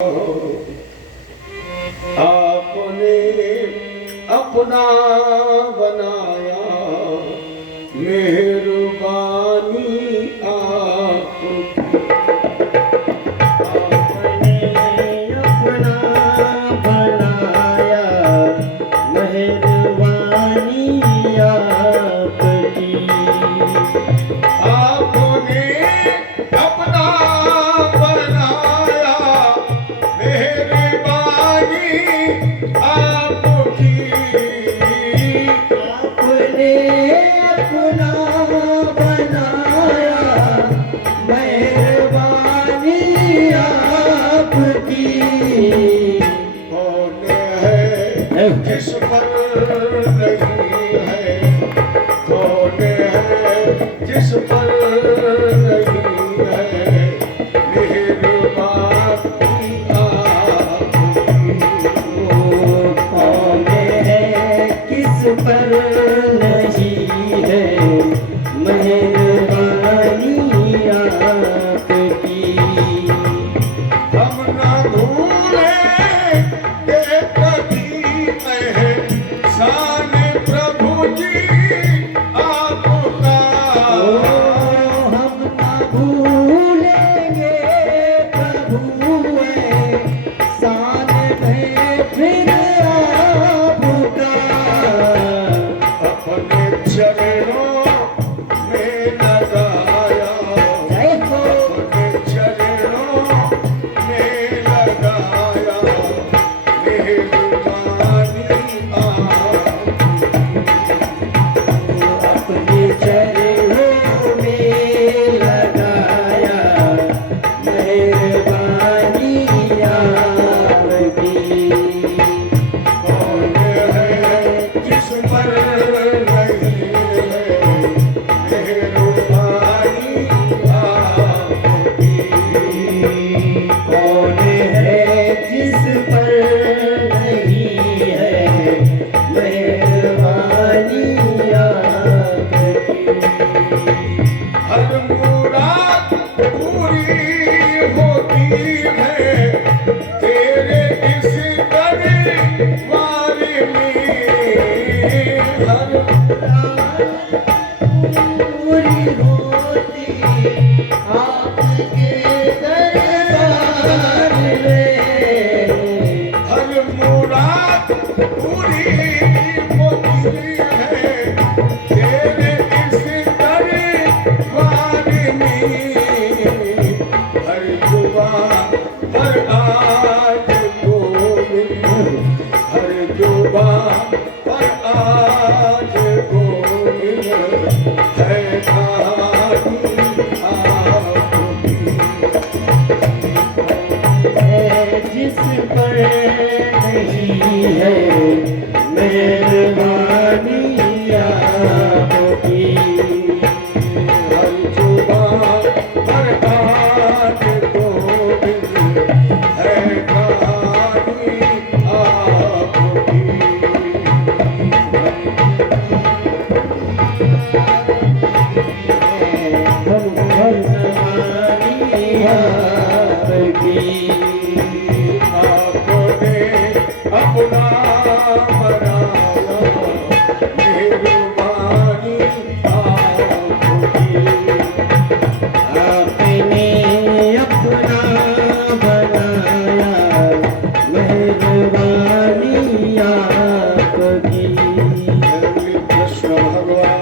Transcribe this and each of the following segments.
आपने अपना बनाया, मेहरबानी आपकी। आपने अपना बनाया, मेहरबानी आपकी। आपने अपना बनाया, मेहरबानी आपकी। आपने अपना बनाया, मेहरबानी आपकी। कौन है जिस पर नहीं है, कौन है जिस पर नहीं है, मेहरबानी आपकी। कौन है किस पर नहीं है, मेहरबानी आपकी। हम ना भूलेंगे कभी एहसान प्रभु जी आपका। हम ना भूलेंगे प्रभु एहसान में फिर आपका। अपने चरणों में लगाया, जय हो। अपने चरणों में लगाया, मेहरबानी अपने चरणों में लगाया, मेहरबानी आपकी। कौन है जिस पर नहीं है, मेहरबानी आपकी। कौन है जिस पर नहीं है, मेहरबानी आपकी। हर मुराद पूरी होती है तेरे इस दरबार में। हर पूरी होती आपके दरबार में। हर मुराद पूरी होती है तेरे इस दरबार में। हर जुबान पर आज गोविंद, हर जुबान पर आज गोविंद है कहानी आपकी। जिस पर नहीं है, मेहरबानी आपकी। हर जुबान पर आज गोविंद है कहानी आपकी। मेहरबानी आपकी। आपने अपना बनाया, मेहरबानी आपकी। आपने अपना बनाया, मेहरबानी आपकी। कृष्ण भगवान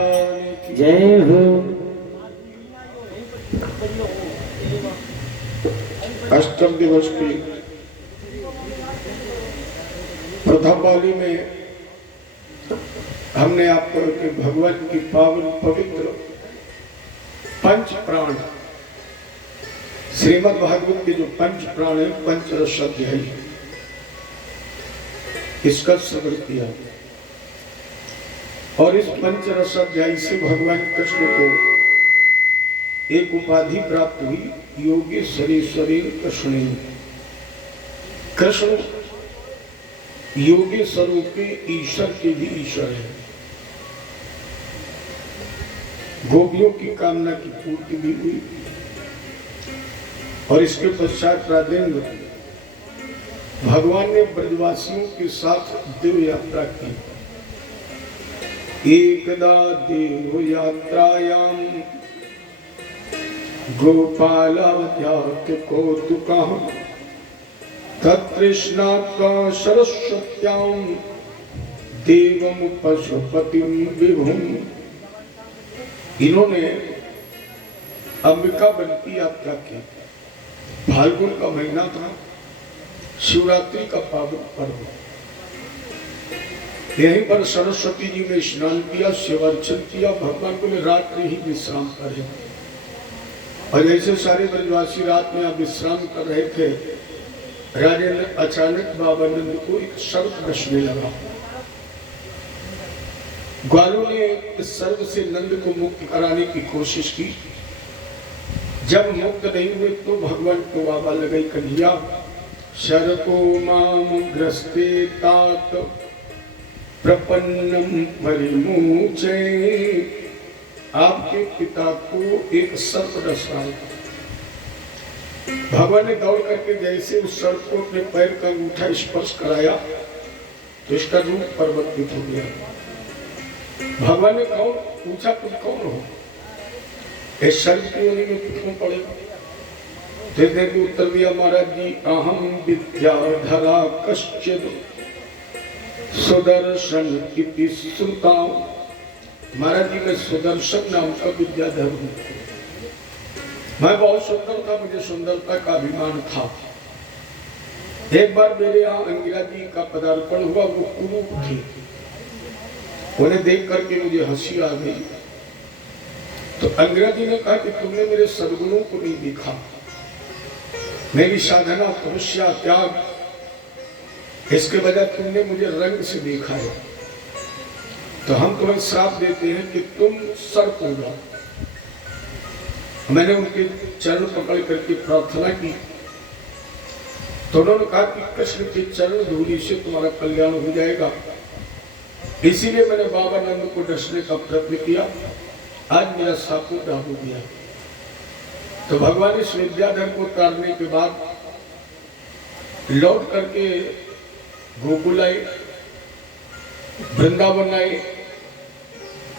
की जय हो। अष्टम दिवस की प्रथम पाली में हमने आपको कि भगवान की पावन पवित्र पंच प्राण, श्रीमद् भागवत के जो पंच प्राण है, पंचरस अध्याय, इसका श्रवण किया। और इस पंचरस अध्याय से भगवान कृष्ण को एक उपाधि प्राप्त हुई, योगेश्वरी कृष्ण। कृष्ण योगी स्वरूप के ईश्वर के भी ईश्वर है। गोपियों की कामना की पूर्ति भी हुई और इसके पश्चात राजेंद्र भगवान ने ब्रजवासियों के साथ देव यात्रा की। एकदा देव यात्रायाम गोपालावत्यात् कौतुकः तत्कृष्णात्मा सरस्वत्यां देवम पशुपतिम विभुम। इन्होंने अंबिका वन की यात्रा की। फाल्गुन का महीना था, शिवरात्रि का पावन पर्व। यहीं पर सरस्वती जी ने स्नान किया, शिवार्चन किया। भगवान को रात्रि ही विश्राम करे। और जैसे सारे ब्रजवासी रात में आप विश्राम कर रहे थे, राजेंद्र अचानक बाबा नंद को एक सर्प डसने लगा। ग्वालों ने इस सर्प से नंद को मुक्त कराने की कोशिश की। जब मुक्त नहीं हुए तो भगवान को बाबा लगाई कन्हैया शरतो माम ग्रस्ते तात प्रपन्नम परिमुचे। आपके पिता को एक सर्प डस रहा है। भगवान ने दौड़ करके जैसे उस सर्प को अपने पैर का अंगूठा स्पर्श कराया तो इसका रूप परिवर्तित हो गया। भगवान ने कौन पूछा, तुम कौन हो? इस सर्प की योनि में क्यों पड़ेगा? देखने को उत्तर दिया, महाराज जी अहम विद्याधरा कश्चिद सुदर्शन इति श्रुता। महाराज जी मैं सुदर्शन नाम का विद्याधर हूँ। मैं बहुत सुंदर था, मुझे सुंदरता का अभिमान था। एक बार मेरे यहाँ अंगिरा जी का पदार्पण हुआ। वो कुरूप थी। उन्हें देख करके मुझे हंसी आ गई। तो अंगिरा जी ने कहा कि तुमने मेरे सद्गुणों को नहीं देखा, मेरी साधना तपस्या त्याग, इसके बजाय तुमने मुझे रंग से देखा है। तो हम तुम्हें श्राप देते हैं कि तुम सर्प हो जाओ। मैंने उनके चरण पकड़ करके प्रार्थना की तो उन्होंने कहा कि कृष्ण के चरण धूलि से तुम्हारा कल्याण हो जाएगा। इसीलिए मैंने बाबा नंद को डसने का प्रयत्न किया। आज मेरा साप हो गया। तो भगवान इस विद्याधर को उतारने के बाद लौट करके गोकुल आए, वृंदावन आए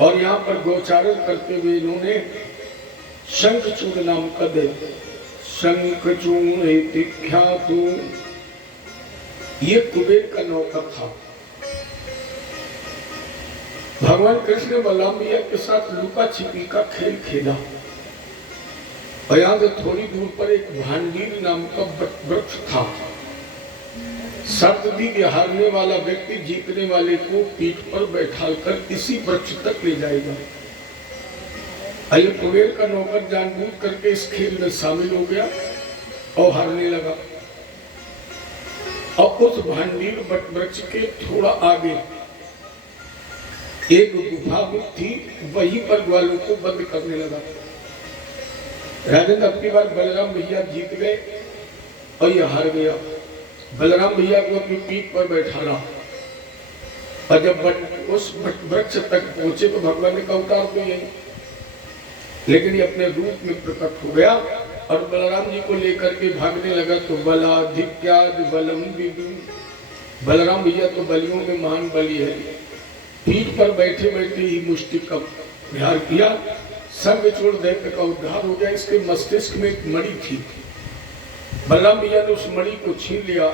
और यहाँ पर गोचारण करते हुए इन्होंने शंखचूड़ नाम का दे शंखचूड़ ख्यातु, ये कुबेर का नौकर था। भगवान कृष्ण ने बलराम भैया के साथ लुका छिपी का खेल खेला। और यहाँ से थोड़ी दूर पर एक भांडीर नाम का वृक्ष था। शर्त दी कि हारने वाला व्यक्ति जीतने वाले को पीठ पर बैठाकर इसी वृक्ष तक ले जाएगा। ये कुबेर का नौकर जानबूझ करके इस खेल में शामिल हो गया और हारने लगा। और उस भांडीर वृक्ष के थोड़ा आगे एक गुफा थी, वहीं पर ग्वालों को बंद करने लगा। राजेंद्र अपनी बार बलराम भैया जीत गए और ये हार गया। बलराम भैया को अपनी पीठ पर बैठाना और जब उस वृक्ष तक पहुंचे तो भगवान ने कहा उतार दो यही। लेकिन ये अपने रूप में प्रकट हो गया और बलराम जी को लेकर के भागने लगा। तो बलाधिक्याद बलम विदु, बलराम भैया तो बलियों में महान बली है। पीठ पर बैठे बैठे ही मुष्टि का प्रहार किया। संग छोड़ दैत्य का उद्धार हो गया। इसके मस्तिष्क में एक मणि थी। बलराम भैया ने उस मणि को छीन लिया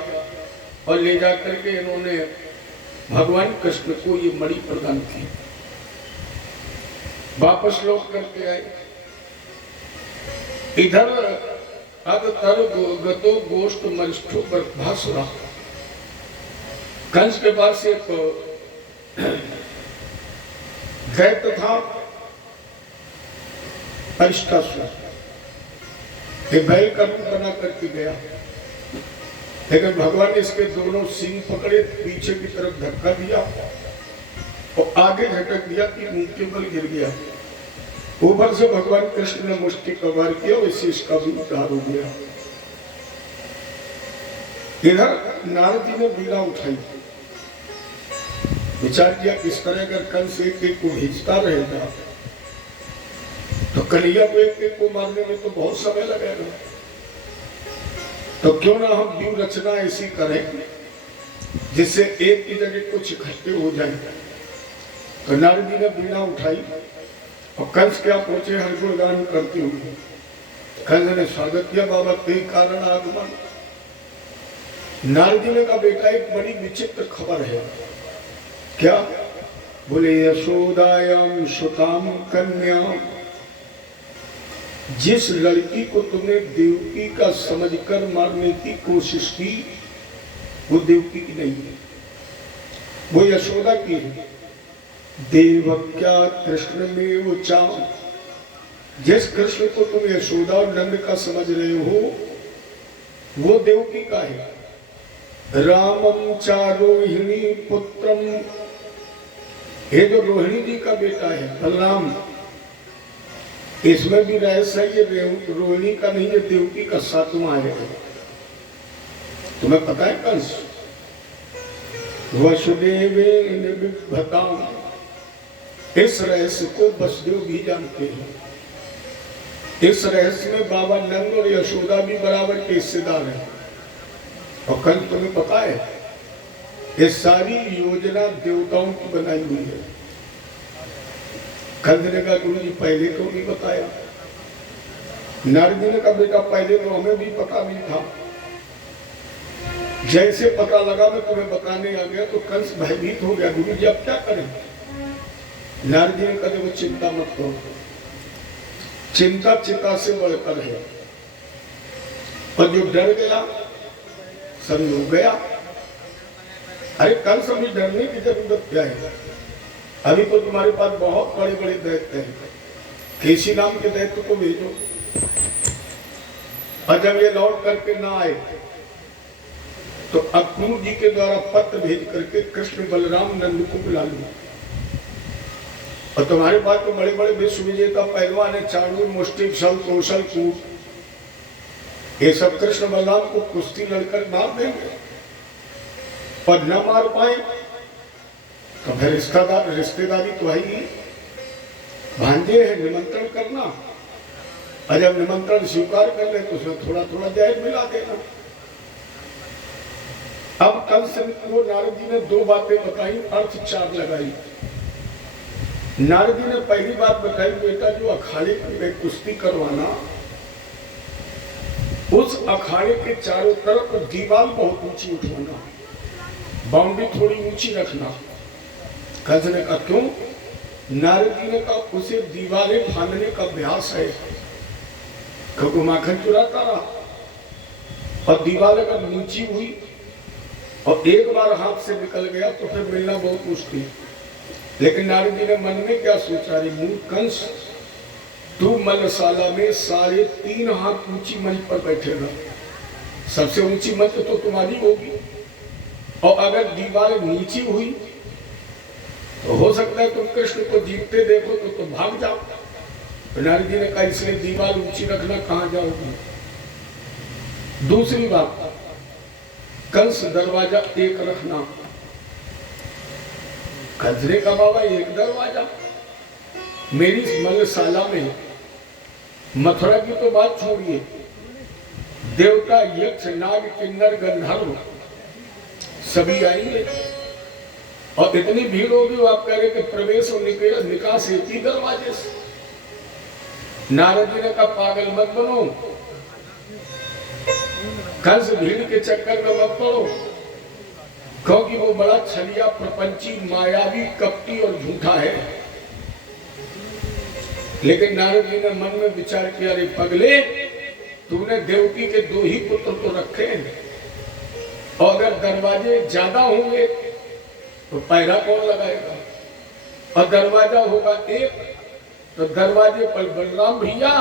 और ले जाकर के इन्होंने भगवान कृष्ण को ये मणि प्रदान की। वापस लौट करके आए। इधर अदतर गतो गोष्ठ मरिष्ठो भासुरा, कंस के पास एक दैत्य था अरिष्टासुर। बैल का रूप बना करके गया, लेकिन भगवान ने इसके दोनों सींग पकड़े, पीछे की तरफ धक्का दिया और आगे झटक दिया कि मुंह के बल गिर गया। ऊपर से भगवान कृष्ण ने मुष्टि का वार किया, वैसे इसका भी उद्धार हो गया। इधर नारद जी ने बीड़ा उठाई, विचार किया किस तरह अगर कंस एक को भेजता रहेगा तो कन्हैया को एक को मारने में तो बहुत समय लगेगा। तो क्यों ना हम व्यूह रचना ऐसी करें जिससे एक की जगह कुछ इकट्ठे हो जाए। तो नारद जी ने बीड़ा उठाई और कंस क्या पहुंचे हर गुणगान करते हुए। कंस ने स्वागत किया, बाबा कई कारण आगमन। नारद जी ने कहा बेटा एक बड़ी विचित्र खबर है। क्या? बोले यशोदायाम सुताम कन्या, जिस लड़की को तुमने देवकी का समझकर मारने की कोशिश की वो देवकी की नहीं है, वो यशोदा की है। देवक्या कृष्ण में वो चाम, जिस कृष्ण को तुम यशोदा और नंद का समझ रहे हो वो देवकी का है। रामम चारोहिणी पुत्रम, ये जो रोहिणी जी का बेटा है बलराम, इसमें भी रहस्य है, ये रोहिणी का नहीं, ये देवकी का सातवां है। तुम्हें पता है कंस वसुदेवे निबिभताम, इस रहस्य को वसुदेव भी जानते हैं। इस रहस्य में बाबा नंद और यशोदा भी बराबर के हिस्सेदार हैं। और कंस तुम्हें पता है ये सारी योजना देवताओं की बनाई हुई है। कंस ने कहा गुरु जी पहले तो नहीं बताया। नारद जी ने कहा बेटा पहले तो हमें भी पता नहीं था, जैसे पता लगा मैं तुम्हें बताने आ गया तो कंस भयभीत हो गया। गुरु जी अब क्या करें? नारद जी ने कहा वो चिंता मत करो, चिंता चिता से बढ़कर है। और जो डर गया समझो गया। अरे कंस अभी डरने की जरूरत क्या है? अभी तो तुम्हारे पास बहुत बड़े बड़े दैत्य हैं, केसी नाम के दैत्य को भेजो। और जब ये लौट करके ना आए तो अक्रूर जी के द्वारा पत्र भेज करके कृष्ण बलराम नंद को बुला लो। और तुम्हारे पास तो बड़े बड़े विश्व विजेता पहलवान है, चाणूर मुष्टिक शल कौशल कूट, ये सब कृष्ण बलराम को कुश्ती लड़कर मार देंगे। और न मार पाए तो फिर रिश्तेदारी तो है ही, भांजे है, निमंत्रण करना। और जब निमंत्रण स्वीकार कर ले तो उसमें थोड़ा थोड़ा जहर मिला देना। अब कंस को नारद जी ने दो बातें बताई, अर्थ चार लगाई। नारद जी ने पहली बात बताई बेटा जो अखाड़े में कुश्ती करवाना, उस अखाड़े के चारों तरफ दीवार बहुत ऊंची उठवाना, बाउंड्री थोड़ी ऊंची रखना। कंस ने कहा क्यों? नारद जी ने कहा उसे दीवारें फांदने का अभ्यास है, क्योंकि माखन चुराता रहा। और दीवार अगर नीची हुई और एक बार हाथ से निकल गया तो फिर मिलना बहुत मुश्किल। लेकिन नारद जी ने मन में क्या सोचा, रे मूर्ख कंस, तू मलशाला में 3.5 हाथ ऊंची मंच पर बैठेगा, सबसे ऊंची मंच तो तुम्हारी होगी। और अगर दीवार नीची हुई तो हो सकता है तुम कृष्ण को जीतते देखो तो तुम भाग जाओ। नारद जी ने कहा इसलिए दीवार ऊंची रखना, कहां जाओगी। दूसरी बात, कंस दरवाजा एक रखना। खजरे का बाबा एक दरवाजा, मेरी मलशाला में, मथुरा की तो बात छोड़िए, देवता यक्ष नाग किन्नर गंधर्व सभी आएंगे और इतनी भीड़ होगी वो आप कह रहे कि प्रवेश और निकास एक ही दरवाजे से। नारद जी ने कहा पागल मत बनो, कंस भीड़ के चक्कर में मत पड़ो, क्योंकि वो बड़ा छलिया प्रपंची मायावी कपटी और झूठा है। लेकिन नारद जी ने मन में विचार किया, रे पगले, तूने देवकी के 2 ही पुत्र तो रखे हैं, और अगर दरवाजे ज्यादा होंगे तो पैरा कौन लगाएगा। और दरवाजा होगा एक तो दरवाजे पर बलराम भैया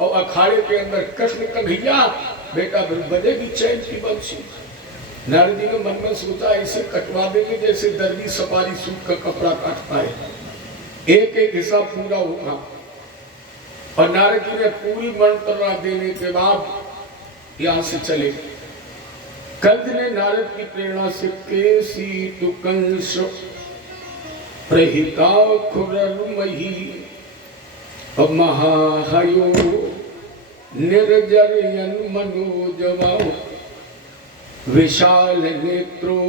और अखाड़े के अंदर कृष्ण कन्हैया, बेटा फिर बजेगी चैन की बंसी। नारद जी ने मन में सोचा ऐसे कटवा देंगे जैसे दर्जी सवारी सूट का कपड़ा काटता है, एक एक हिस्सा पूरा होगा। और नारद जी ने पूरी मंत्रणा देने के बाद यहां से चले। कंस ने नारद की प्रेरणा से केसी तु कंस प्रहिता खुरमही महाहयो निर्जरयन मनोजवा विशाल नेत्रो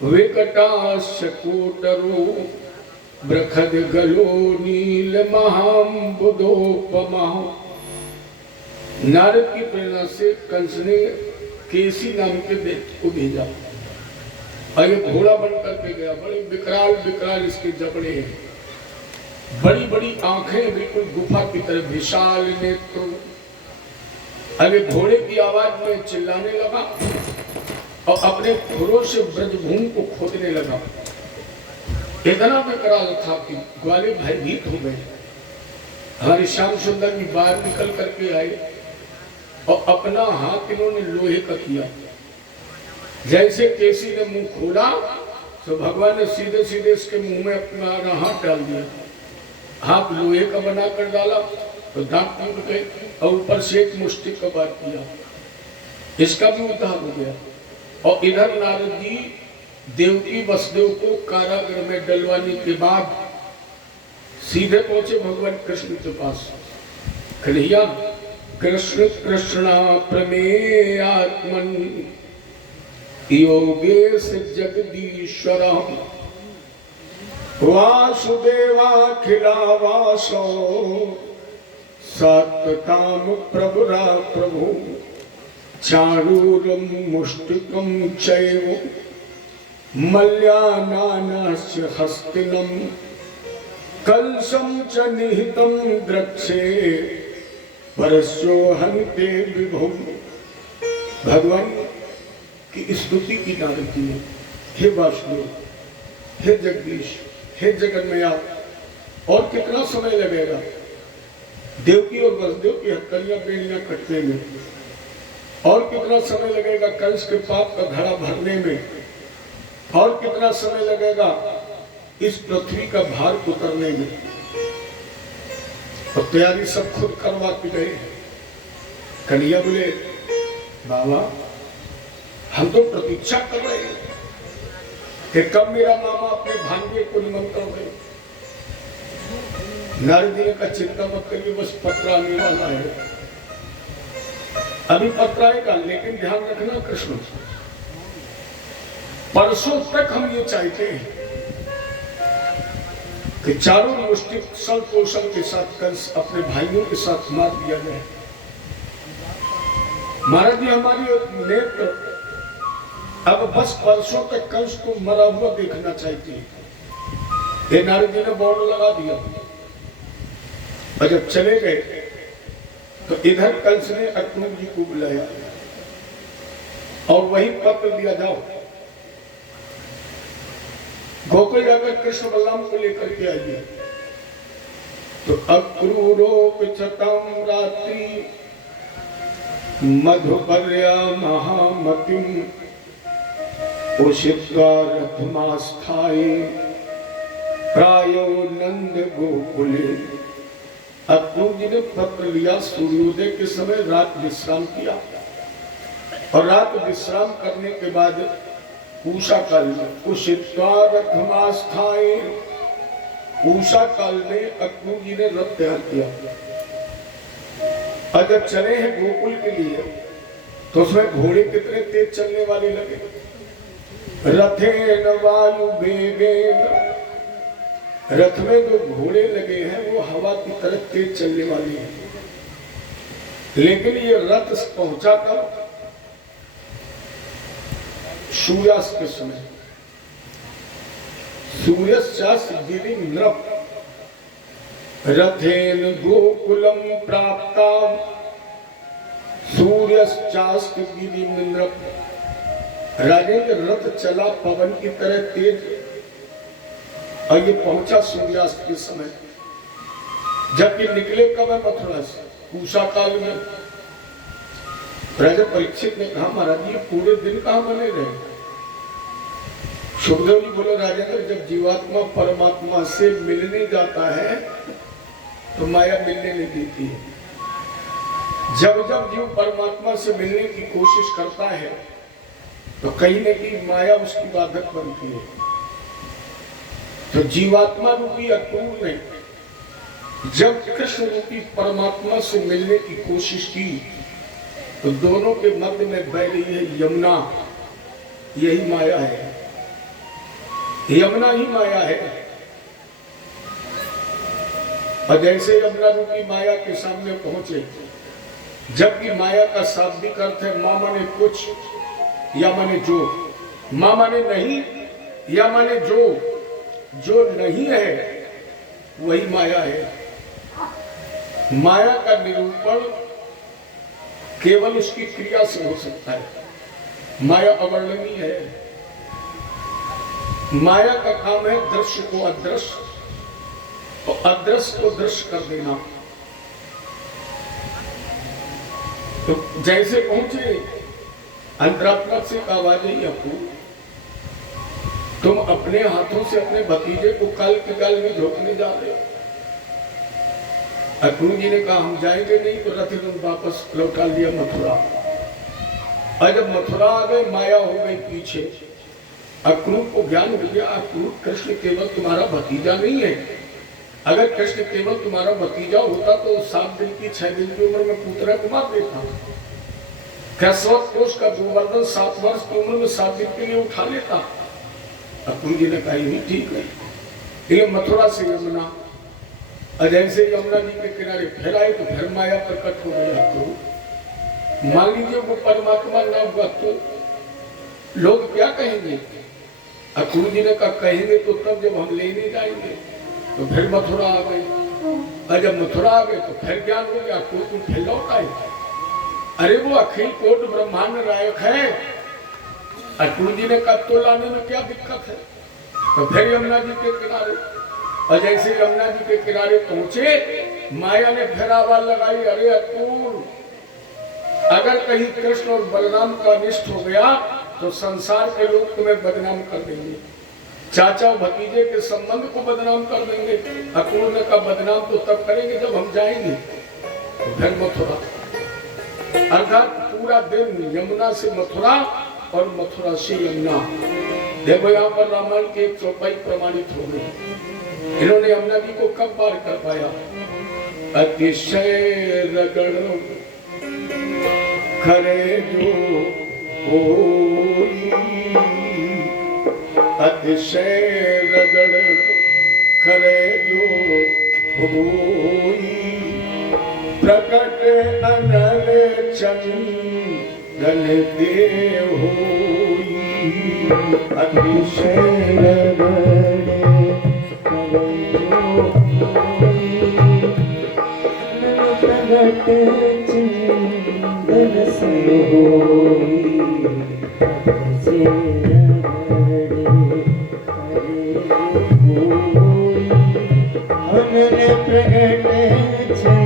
विकटाशकोटरो बृखद गलो नील महाम्बुदोपमा। नारद की प्रेरणा से कंस ने केसी नाम के दैत्य को भेजा और ये घोड़ा बन करके गया। बड़े विकराल विकराल इसके जबड़े हैं, बड़ी बड़ी आंखें, बिल्कुल गुफा की तरह विशाल नेत्र। अरे घोड़े की आवाज में चिल्लाने लगा और अपने खुरों से ब्रजभूमि को खोदने लगा। इतना विकराल था कि ग्वाले भयभीत हो गए। हमारे श्याम सुंदर भी बाहर निकल करके आए और अपना हाथ इन्होंने लोहे का किया। जैसे केसी ने मुंह खोला तो भगवान ने सीधे सीधे इसके मुंह में अपना हाथ डाल दिया। हाथ लोहे का बना कर डाला तो दांत टूट गए और ऊपर से एक मुष्टि का बात किया, इसका भी उद्धार हो गया। और इधर नारद जी देवकी वसुदेव को कारागृह में डलवाने के बाद सीधे पहुंचे भगवान कृष्ण के पास। कन्हैया कृष्ण कृष्णा प्रमेयात्मन योगेश जगदीश्वर वासुदेवाखिलावासो सतताम प्रभुरा प्रभु चारूरम मुष्टिकम चैव मल्यानानस्य हस्तिनम कलशम च निहितं द्रक्षे परस्यो हन्ते विभु। भगवान की स्तुति की नारद जी ने, हे वासुदेव, हे जगदीश, हे जगन्मया, और कितना समय लगेगा देवकी और वसुदेव की हथकड़ियां बेड़ियां कटने में, और कितना समय लगेगा कंस के पाप का घड़ा भरने में, और कितना समय लगेगा इस पृथ्वी का भार उतरने में। और तैयारी सब खुद करवा के गए। कन्हैया बोले बाबा हम तो प्रतीक्षा कर रहे हैं कि कब मेरा मामा अपने भांजे को निमंत्रण दे। नारद जी ने कहा चिंता मत करिए, बस पत्र आने वाला है, अभी पत्र आएगा। लेकिन ध्यान रखना कृष्ण, परसों तक हम ये चाहते हैं कि चारों मुष्टि सल पोषण के साथ कंस अपने भाइयों के साथ मार दिया जाए। महाराज जी हमारी नेत्र अब बस परसों तक कंस को मरा हुआ देखना चाहती है। ये नारद जी ने बोर्ड लगा दिया और जब चले गए तो इधर कंस ने अक्रूर जी को बुलाया और वही पत्र दिया, जाओ गोकुल जाकर कृष्ण बलराम को लेकर के आइए। तो अक्रूरोपचतम रात्रि मधुपर्या महामतिम उषित्वा रथमास्थाये प्रायो नंद गोकुले। अक्रूर जी ने पत्र लिया, सूर्योदय के समय रात विश्राम किया और रात विश्राम करने के बाद उषा काल में उषित्वा रथमास्थाये, उषा काल में अक्रूर जी ने रथ तैयार किया और जब चले हैं गोकुल के लिए तो उसमें घोड़े कितने तेज चलने वाले लगे। रथेन वायु वेगेन, रथ में जो घोड़े लगे हैं वो हवा की तरह तेज चलने वाले हैं। लेकिन ये रथ पहुंचा कर सूर्यास्त के समय, सूर्यास्त गिरि नृप रथेन गोकुलम प्राप्ता सूर्यास्त गिरि नृप। राजेंद्र रथ चला पवन की तरह तेज और ये पहुंचा सूर्यास्त के समय। जब ये निकले कब है मथुरा से उषा काल में। राजा परीक्षित ने कहा महाराज ये पूरे दिन कहां बने रहे। सुखदेव जी बोले राजेंद्र जब जीवात्मा परमात्मा से मिलने जाता है तो माया मिलने नहीं देती है। जब जब जीव परमात्मा से मिलने की कोशिश करता है तो कहीं न कहीं माया उसकी बाधक बनती है। तो जीवात्मा रूपी अक्रूर ने जब कृष्ण रूपी परमात्मा से मिलने की कोशिश की तो दोनों के मध्य में बह रही है यमुना। यही माया है, यमुना ही माया है। और जैसे यमुना रूपी माया के सामने पहुंचे, जबकि माया का शाब्दिक अर्थ है मां माने कुछ या माने जो, मां माने नहीं या माने जो नहीं है वही माया है। माया का निरूपण केवल उसकी क्रिया से हो सकता है। माया अवर्णनीय है। माया का काम है दृश्य को अदृश्य और अदृश्य को दृश्य कर देना। तो जैसे पहुंचे अंतरात्मा से आवाज ही अपू, तुम अपने हाथों से अपने भतीजे को काल के गाल में झोंकने जा रहे हो। अक्रूर जी ने कहा हम जाएंगे नहीं, तो रथ वापस लौटा लिया मथुरा। और जब मथुरा आ गए, माया हो गई पीछे। अक्रूर को ज्ञान हो गया, अक्रूर कृष्ण केवल तुम्हारा भतीजा नहीं है। अगर कृष्ण केवल तुम्हारा भतीजा होता तो 7 दिन की 6 दिन की उम्र में पूतना को मार देता। कैसवत कोष का गोवर्धन 7 वर्ष की उम्र में 7 दिन के लिए उठा लेता। अक्रूर जी ने कहा नहीं ठीक है। ये मथुरा से यमुना, और जैसे यमुना जी के किनारे फैलाए तो फिर माया प्रकट हो गया। तो मान लीजिए वो परमात्मा ना हुआ तो लोग क्या कहेंगे? अक्रूर जी ने कहा कहेंगे तो तब जब हम लेने जाएंगे। तो फिर मथुरा आ गए, और जब मथुरा आ गए तो फिर ज्ञान हो गया, कोई फिर लौट आए। अरे वो अखिल कोट ब्रह्मांड नायक है। अक्रूर जी ने कहा तो लाने में क्या दिक्कत है। तो फिर यमुना जी के किनारे, और जैसे यमुना जी के किनारे पहुंचे, माया ने फिर आवाज लगाई, अरे अक्रूर, अगर कहीं कृष्ण और बलराम का अनिष्ट हो गया तो संसार के लोग तुम्हें बदनाम कर देंगे, चाचा भतीजे के संबंध को बदनाम कर देंगे। अक्रूर ने कहा बदनाम तो तब करेंगे जब हम जाएंगे। तो फिर मथुरा, अर्थात पूरा दिन यमुना से मथुरा और मथुरा से यमुना। देखो यहाँ पर रामायण की 1 चौपाई प्रमाणित हो गई। इन्होंने यमुना जी को कब पार कर पाया? अतिशय रगड़ करे जो कोई, अतिशय रगड़ करे जो कोई, प्रकट अनल चंदन दे होई। अतिशय रगड़ चंदन से होई, से रगड़े करे प्रगट चंदन से।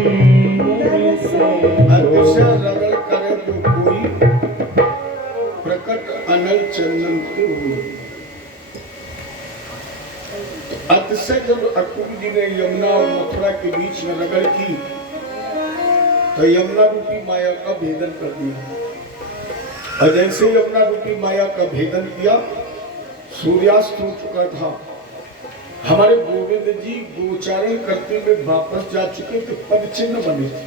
अतिशय रगड़ करे जो कोई, प्रकट अनल चंदन के होई। अतिशय जब अक्रूर जी ने यमुना और मथुरा के बीच में रगड़ की तो यमुना रूपी माया का भेदन कर दिया। और जैसे यमुना रूपी माया का भेदन किया, सूर्यास्त हो चुका था। हमारे गोविंद जी गोचारण करते हुए वापस जा चुके थे, पद चिन्ह बने थे।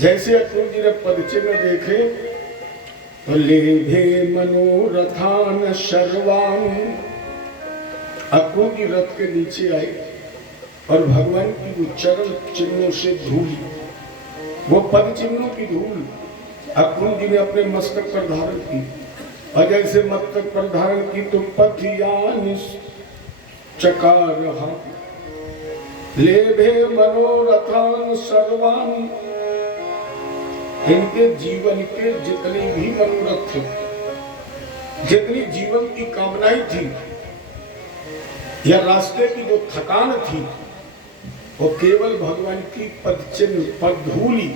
जैसे अक्रूर जी ने पद चिन्ह देखे तो लेभे मनोरथान शर्वान, अक्रूर जी रथ के नीचे आए और भगवान की वो चरण चिन्हों से धूल, वो पद चिन्हों की धूल अक्रूर जी ने अपने मस्तक पर धारण की। और जैसे मस्तक पर धारण की तो पथियान चका रहा, लेभे मनोरथान सर्वान, इनके जीवन के जितने भी मनोरथ थे, जितनी जीवन की कामनाएं थी या रास्ते की जो थकान थी, वो केवल भगवान की पद चिन्ह पद धूली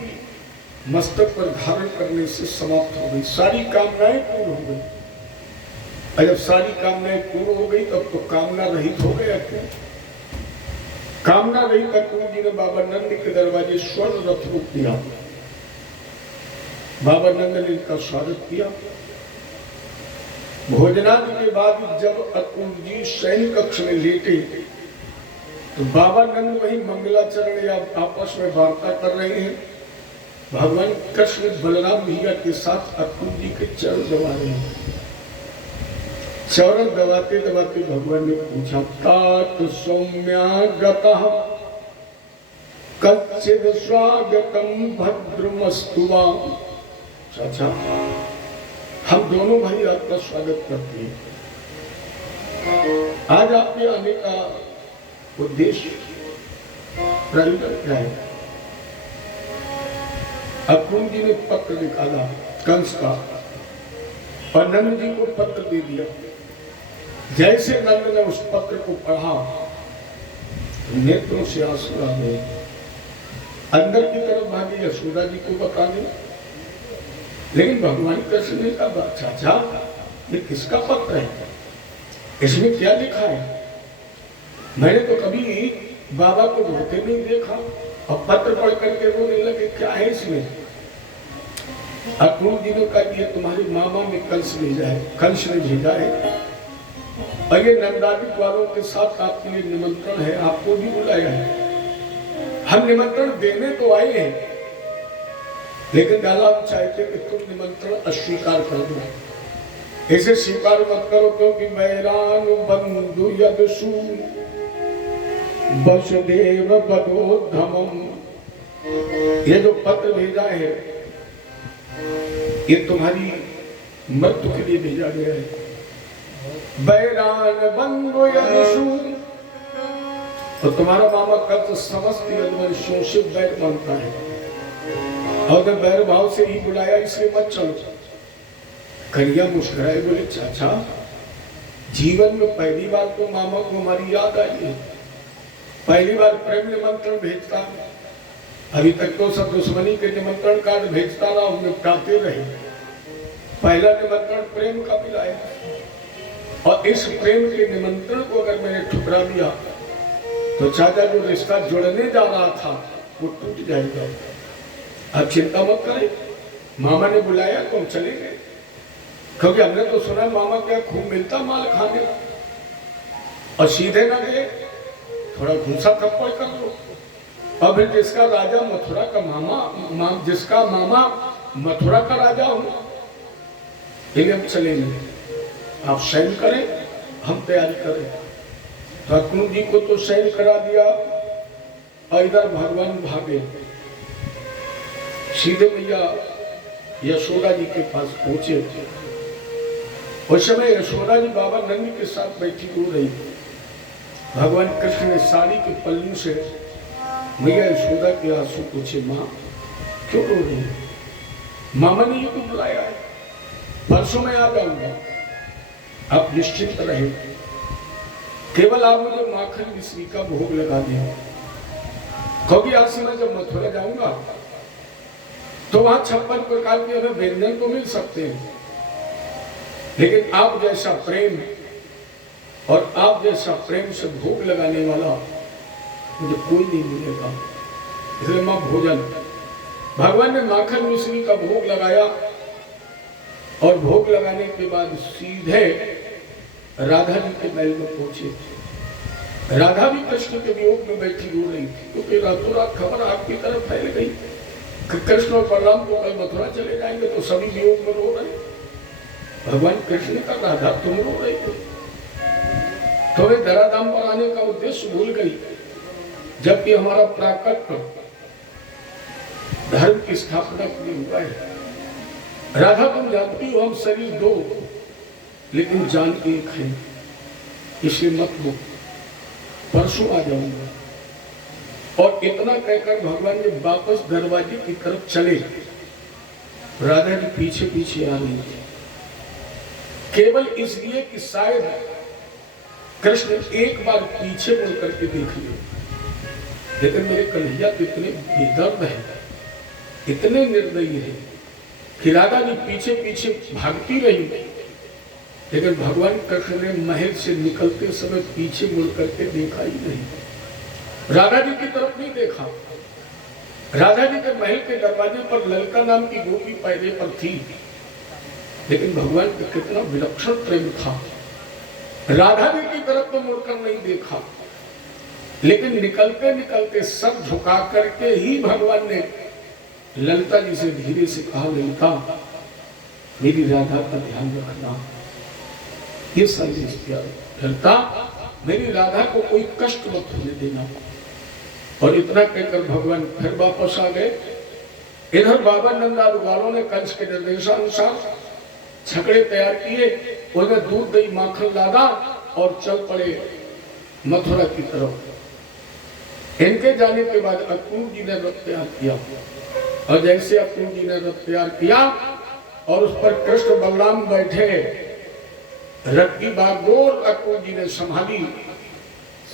मस्तक पर धारण करने से समाप्त हो गई। सारी कामनाएं पूर्ण हो गई। और जब सारी कामनाएं पूर्ण हो गई तब तो कामना रहित हो गया। क्यों कामना रहित? अक्रूर जी ने बाबा नंद के दरवाजे स्वर्ण रथ रोक दिया। बाबा नंद ने इनका स्वागत किया। भोजनादि के बाद जब अक्रूर जी शयन कक्ष में लेटे तो बाबा नंद वही मंगलाचरण या आपस में वार्ता कर रहे हैं। भगवान कृष्ण बलराम भैया के साथ अतुल जी के चरण दबा रहे हैं। चरण दबाते दबाते भगवान ने पूछा, तात सौम्यागतः कच्चिद स्वागतम भद्रमस्तु वा। अच्छा, हम दोनों भाई आपका स्वागत करते हैं। आज आपके आने का उद्देश्य प्रयोजन क्या है? अक्रूर जी ने पत्र निकाला कंस का और नंद जी को पत्र दे दिया। जैसे नंद ने उस पत्र को पढ़ा, नेत्रों से आंसू आ गए। अंदर की तरफ भागी यशोदा जी को बताने, लेकिन भगवान कृष्ण ने कहा, चाचा ये किसका पत्र है, इसमें क्या लिखा है? मैंने तो कभी बाबा को रोते नहीं देखा और पत्र पढ़ करके रोने लगे, क्या है इसमें? अक्रूर जी ने कहा, ये तुम्हारे मामा ने कंस भेजा है और ये नंदादीप वालों के साथ आपके लिए निमंत्रण है, आपको भी बुलाया है। हम निमंत्रण देने तो आए हैं, लेकिन दादा हम चाहते कि तुम निमंत्रण अस्वीकार कर दो। इसे स्वीकार मत करो, क्योंकि मैरान बंधु यदसु वसुदेव बदोधमम, ये जो पत्र भेजा है ये तुम्हारी मृत्यु के लिए भेजा गया है। बैरान बंधु यदसु, और तुम्हारा मामा कंस समस्त यदुवंशियों से बैर मानता है और मैं बैर भाव से ही बुलाया, इसलिए मत चलो। कन्हैया मुस्कुराए, बोले, चाचा जीवन में पहली बार तो मामा को हमारी याद आई है, पहली बार प्रेम निमंत्रण भेजता। अभी तक तो सब दुश्मनी के निमंत्रण कार्ड भेजता रहा, हम निपटाते रहे। पहला निमंत्रण प्रेम का मिला है, और इस प्रेम के निमंत्रण को अगर मैंने ठुकरा दिया तो चाचा जो रिश्ता जुड़ने जा रहा था वो टूट जाएगा। अब चिंता मत करें, मामा ने बुलाया तो हम चले गए, क्योंकि हमने तो सुना मामा क्या खूब मिलता माल खाने, और सीधे ना गए, थोड़ा घूसा थप्पड़ कर लो। और फिर जिसका राजा मथुरा का जिसका मामा मथुरा का राजा हो, इन्हें हम चलेंगे, आप शयन करें, हम तैयारी करें। तो अक्रूर जी को तो शयन करा दिया और इधर भगवान भागे, सीधे मैया यशोदा जी के पास पहुंचे। उस समय यशोदा जी बाबा नंद के साथ बैठी रो रही थी। भगवान कृष्ण ने साड़ी के पल्लू से मैया यशोदा के आंसू पूछे, माँ क्यों रो रही है? मामा ने ये तो बुलाया है, परसों मैं आ जाऊंगा, आप निश्चिंत रहे, केवल आप मुझे माखन मिश्री का भोग लगा दें, क्योंकि आज से मैं जब मथुरा जाऊंगा तो वहां 56 प्रकार के हमें व्यंजन तो मिल सकते हैं, लेकिन आप जैसा प्रेम और आप जैसा प्रेम से भोग लगाने वाला मुझे कोई नहीं मिलेगा। इसलिए मां भोजन, भगवान ने माखन मिश्री का भोग लगाया और भोग लगाने के बाद सीधे राधा जी के महल में पहुंचे। राधा भी कृष्ण के वियोग में बैठी रो रही थी, क्योंकि रातों रात खबर आपकी तरफ फैल गई कि कृष्ण और बलराम को कल मथुरा चले जाएंगे, तो सभी वियोग में रो रहे। भगवान कृष्ण का, राधा तुम रो रही हो, तुम्हें धराधाम पर आने का उद्देश्य भूल गई, जबकि हमारा प्राकट्य धर्म की स्थापना के लिए हुआ है। राधा तुम जानती हो हम शरीर दो लेकिन जान एक है, इसलिए मत हो, परसों आ जाऊंगा। और इतना कहकर भगवान ने वापस दरवाजे की तरफ चले। राधा जी पीछे पीछे आ रही थी, केवल इसलिए कि शायद कृष्ण एक बार पीछे मुड़ करके देख ले। लेकिन मेरे कन्हैया तो इतने बेदर्द है, इतने निर्दयी है कि राधा जी पीछे पीछे भागती रही, लेकिन भगवान कृष्ण ने महल से निकलते समय पीछे मुड़ करके देखा ही नहीं, राधा जी की तरफ नहीं देखा। राधा जी के महल के दरवाजे पर ललिता नाम की गोपी पहले पर थी, लेकिन भगवान का कितना विलक्षण प्रेम था, राधा जी की तरफ तो मुड़कर नहीं देखा। लेकिन निकलते निकलते सर झुका करके ही भगवान ने ललिता जी से धीरे से कहा, ललिता मेरी राधा का ध्यान रखना। ये संदेश दिया, ललिता मेरी राधा को कोई कष्ट मत होने देना। और इतना कहकर भगवान फिर वापस आ गए। इधर बाबा नंदालु वालों ने कंस के निर्देशानुसार छकड़े तैयार किए, उन्हें दूध दही माखन लादा और चल पड़े मथुरा की तरफ। इनके जाने के बाद अक्रूर जी ने रथ तैयार किया, और जैसे अक्रूर जी ने रथ तैयार किया और उस पर कृष्ण बलराम बैठे, रथ की बागडोर अक्रूर जी ने संभाली।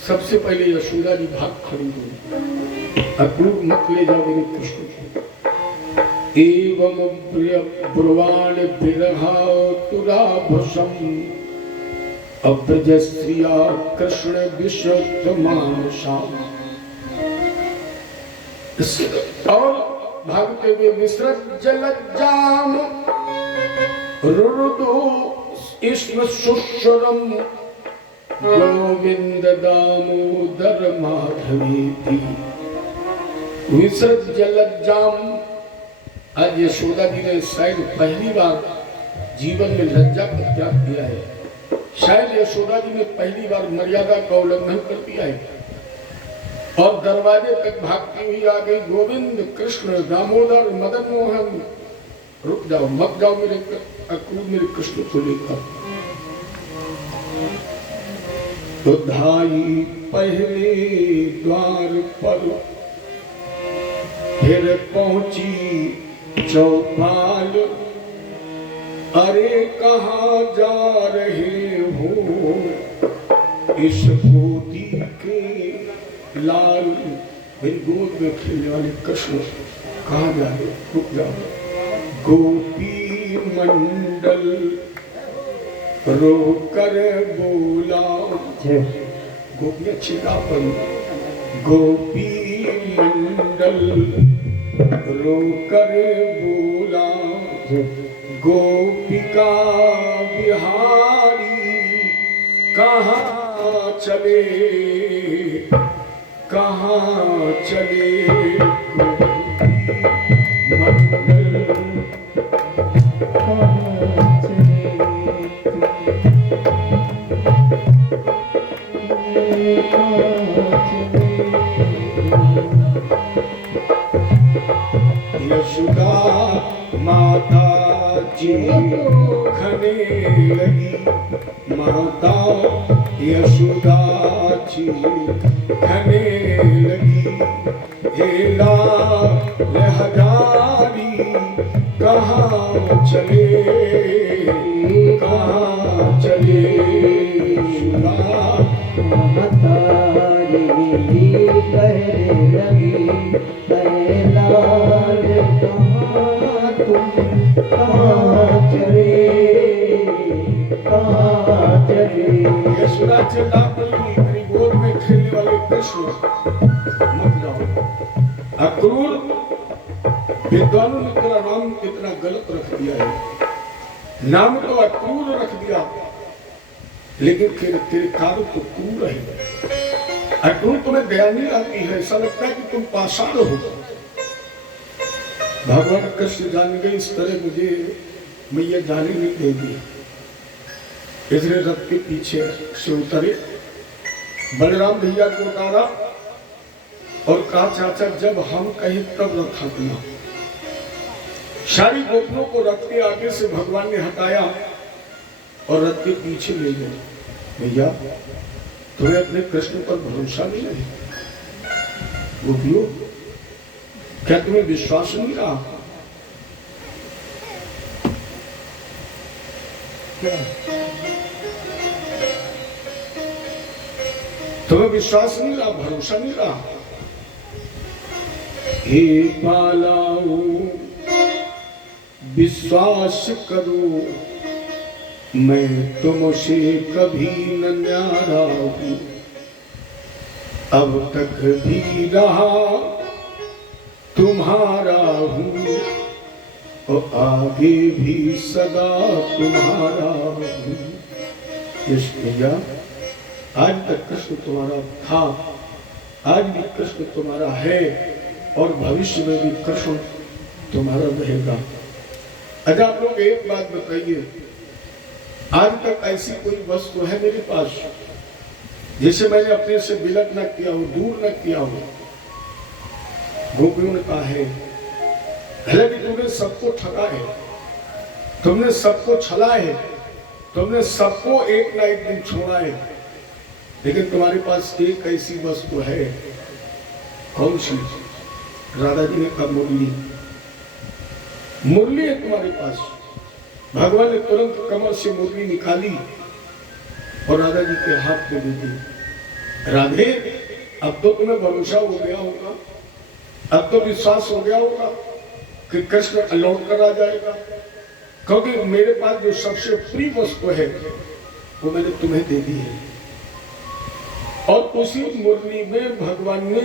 सबसे पहले यशोदा जी भाग खड़ी हुई, अक्रूर मत ले जाओ मेरे कृष्ण को। एवं ब्रुवाण बिरहा तुराभसम अब्रजस्त्रिया कृष्ण विश्वमानसाम। और भागते हुए मिश्रत जलज्जाम रुरुदु इसम सुश्रुरम गोविंद दामोदर माधवेति। मिश्रत जलज्जाम। आज यशोदा जी ने शायद पहली बार जीवन में लज्जा का त्याग किया है। शायद यशोदा जी ने पहली बार मर्यादा का उल्लंघन कर दिया है और दरवाजे तक भागती हुई आ गई। गोविंद कृष्ण दामोदर मदन मोहन, रुक जाओ, मत जाओ मेरे अक्रूर, मेरे कृष्ण को लेकर। तो धाई पहले द्वार पर, फिर पहुंची चौपाल। अरे कहाँ जा रहे हो इस गोदी के लाल, मेरी गोद में खेलने वाले कृष्ण, कहाँ जा रहे, रुक जाओ। गोपी मंडल रोकर बोला, गोपियां चिड़ापन। गोपी मंडल रोकर बोला, गोपिका बिहारी कहाँ चले, कहाँ चले। मंडल कहाँ चले, यशोदा माता जी खने लगी, माता यशोदा जी खने लगी। हेला लहदारी कहाँ चले, कहाँ चले। यशोदा माता जी कहने लगी, लाल कहाँ तुम, कहाँ चले, कहाँ चले। यशोदा चिल्ला पड़ी, मेरी गोद में खेलने वाले कृष्ण मत जाओ। अक्रूर, विद्वानों ने तेरा नाम कितना गलत रख दिया है। नाम तो अक्रूर रख दिया, लेकिन तेरे कार्य तो क्रूर है। अक्रूर तुम्हें दया नहीं आती है, ऐसा लगता है कि तुम पाषाण हो। भगवान कृष्ण जान गए इस तरह मुझे मैया जाने नहीं देगी, इसलिए रथ के पीछे से उतरे, बलराम भैया को उतारा और कहा, चाचा जब हम कहीं तब रथ हटना। सारी गोपियों को रथ के आगे से भगवान ने हटाया और रथ के पीछे ले गए। भैया तुम्हें अपने कृष्ण पर भरोसा नहीं है? गोपियों, क्या तुम्हें विश्वास नहीं रहा? तुम्हें विश्वास नहीं रहा, भरोसा नहीं रहा? हे बालाओ विश्वास करो, मैं तुमसे कभी न न्यारा हूं, अब तक भी रहा तुम्हारा हूं और आगे भी सदा तुम्हारा हूं। इसलिए आज तक कृष्ण तुम्हारा था आज भी कृष्ण तुम्हारा है और भविष्य में भी कृष्ण तुम्हारा रहेगा। अच्छा आप लोग एक बात बताइए, आज तक ऐसी कोई वस्तु है मेरे पास जिसे मैंने अपने से विलग न किया हो, दूर न किया हो? गोपियों ने कहा है, हालांकि तुमने सबको ठगा है, तुमने सबको छला है, तुमने सबको एक ना एक दिन छोड़ा है, लेकिन तुम्हारे पास एक ऐसी वस्तु है। कौन सी? राधा जी ने कहा मुरली। मुरली है तुम्हारे पास। भगवान ने तुरंत कमर से मुरली निकाली और राधा जी के हाथ में दे दी। राधे, अब तो तुम्हें भरोसा हो गया होगा, अब तो विश्वास हो गया होगा कि कृष्ण लौट कर आ जाएगा, क्योंकि मेरे पास जो सबसे प्रिय वस्तु है वो मैंने तुम्हें दे दी है। और उसी मुरली में भगवान ने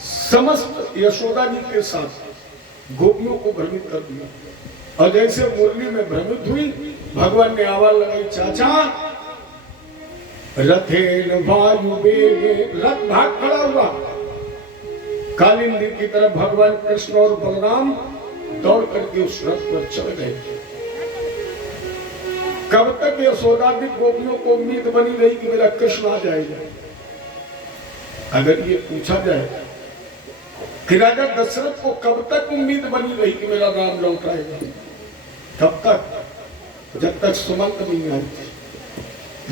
समस्त यशोदा जी के साथ गोपियों को भ्रमित कर दिया। और जैसे मुरली में भ्रमित हुई, भगवान ने आवाज लगाई, चाचा रथेन वायु वेगे, रथ भाग खड़ा हुआ। कालिंदी की तरफ भगवान कृष्ण और बलराम दौड़ करके उस रथ पर चढ़ गए। कब तक यशोदा जी गोपियों को उम्मीद बनी रही कि मेरा कृष्ण आ जाएगा? अगर ये पूछा जाए कि राजा दशरथ को कब तक उम्मीद बनी रही कि मेरा राम लौट आएगा? तब तक जब तक सुमंत नहीं आए।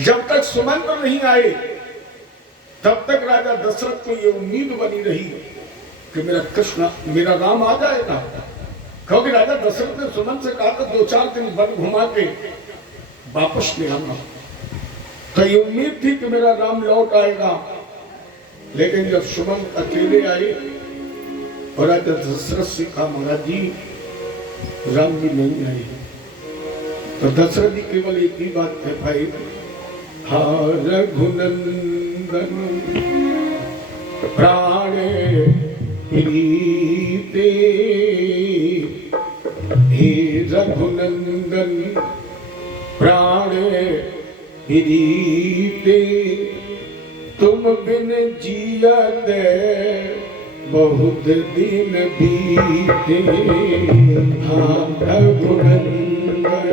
जब तक सुमंत नहीं आए तब तक राजा दशरथ को ये उम्मीद बनी रही कि मेरा कृष्ण, मेरा राम आ जाएगा। क्योंकि राजा दशरथ ने सुमंत से कहा था 2-4 दिन वन घुमा के वापस ले आना, तो ये उम्मीद थी कि मेरा राम लौट आएगा। लेकिन जब सुमंत अकेले आए और राजा दशरथ से कहा, महाराज जी राम जी नहीं आए, तो दशरथ जी केवल एक ही बात कह पाए, हा रघुनंदन प्राणे प्रीते, हे रघुनंदन प्राणे प्रीते, तुम बिन जियते बहुत दिन बीते। हाँ रघुनंदन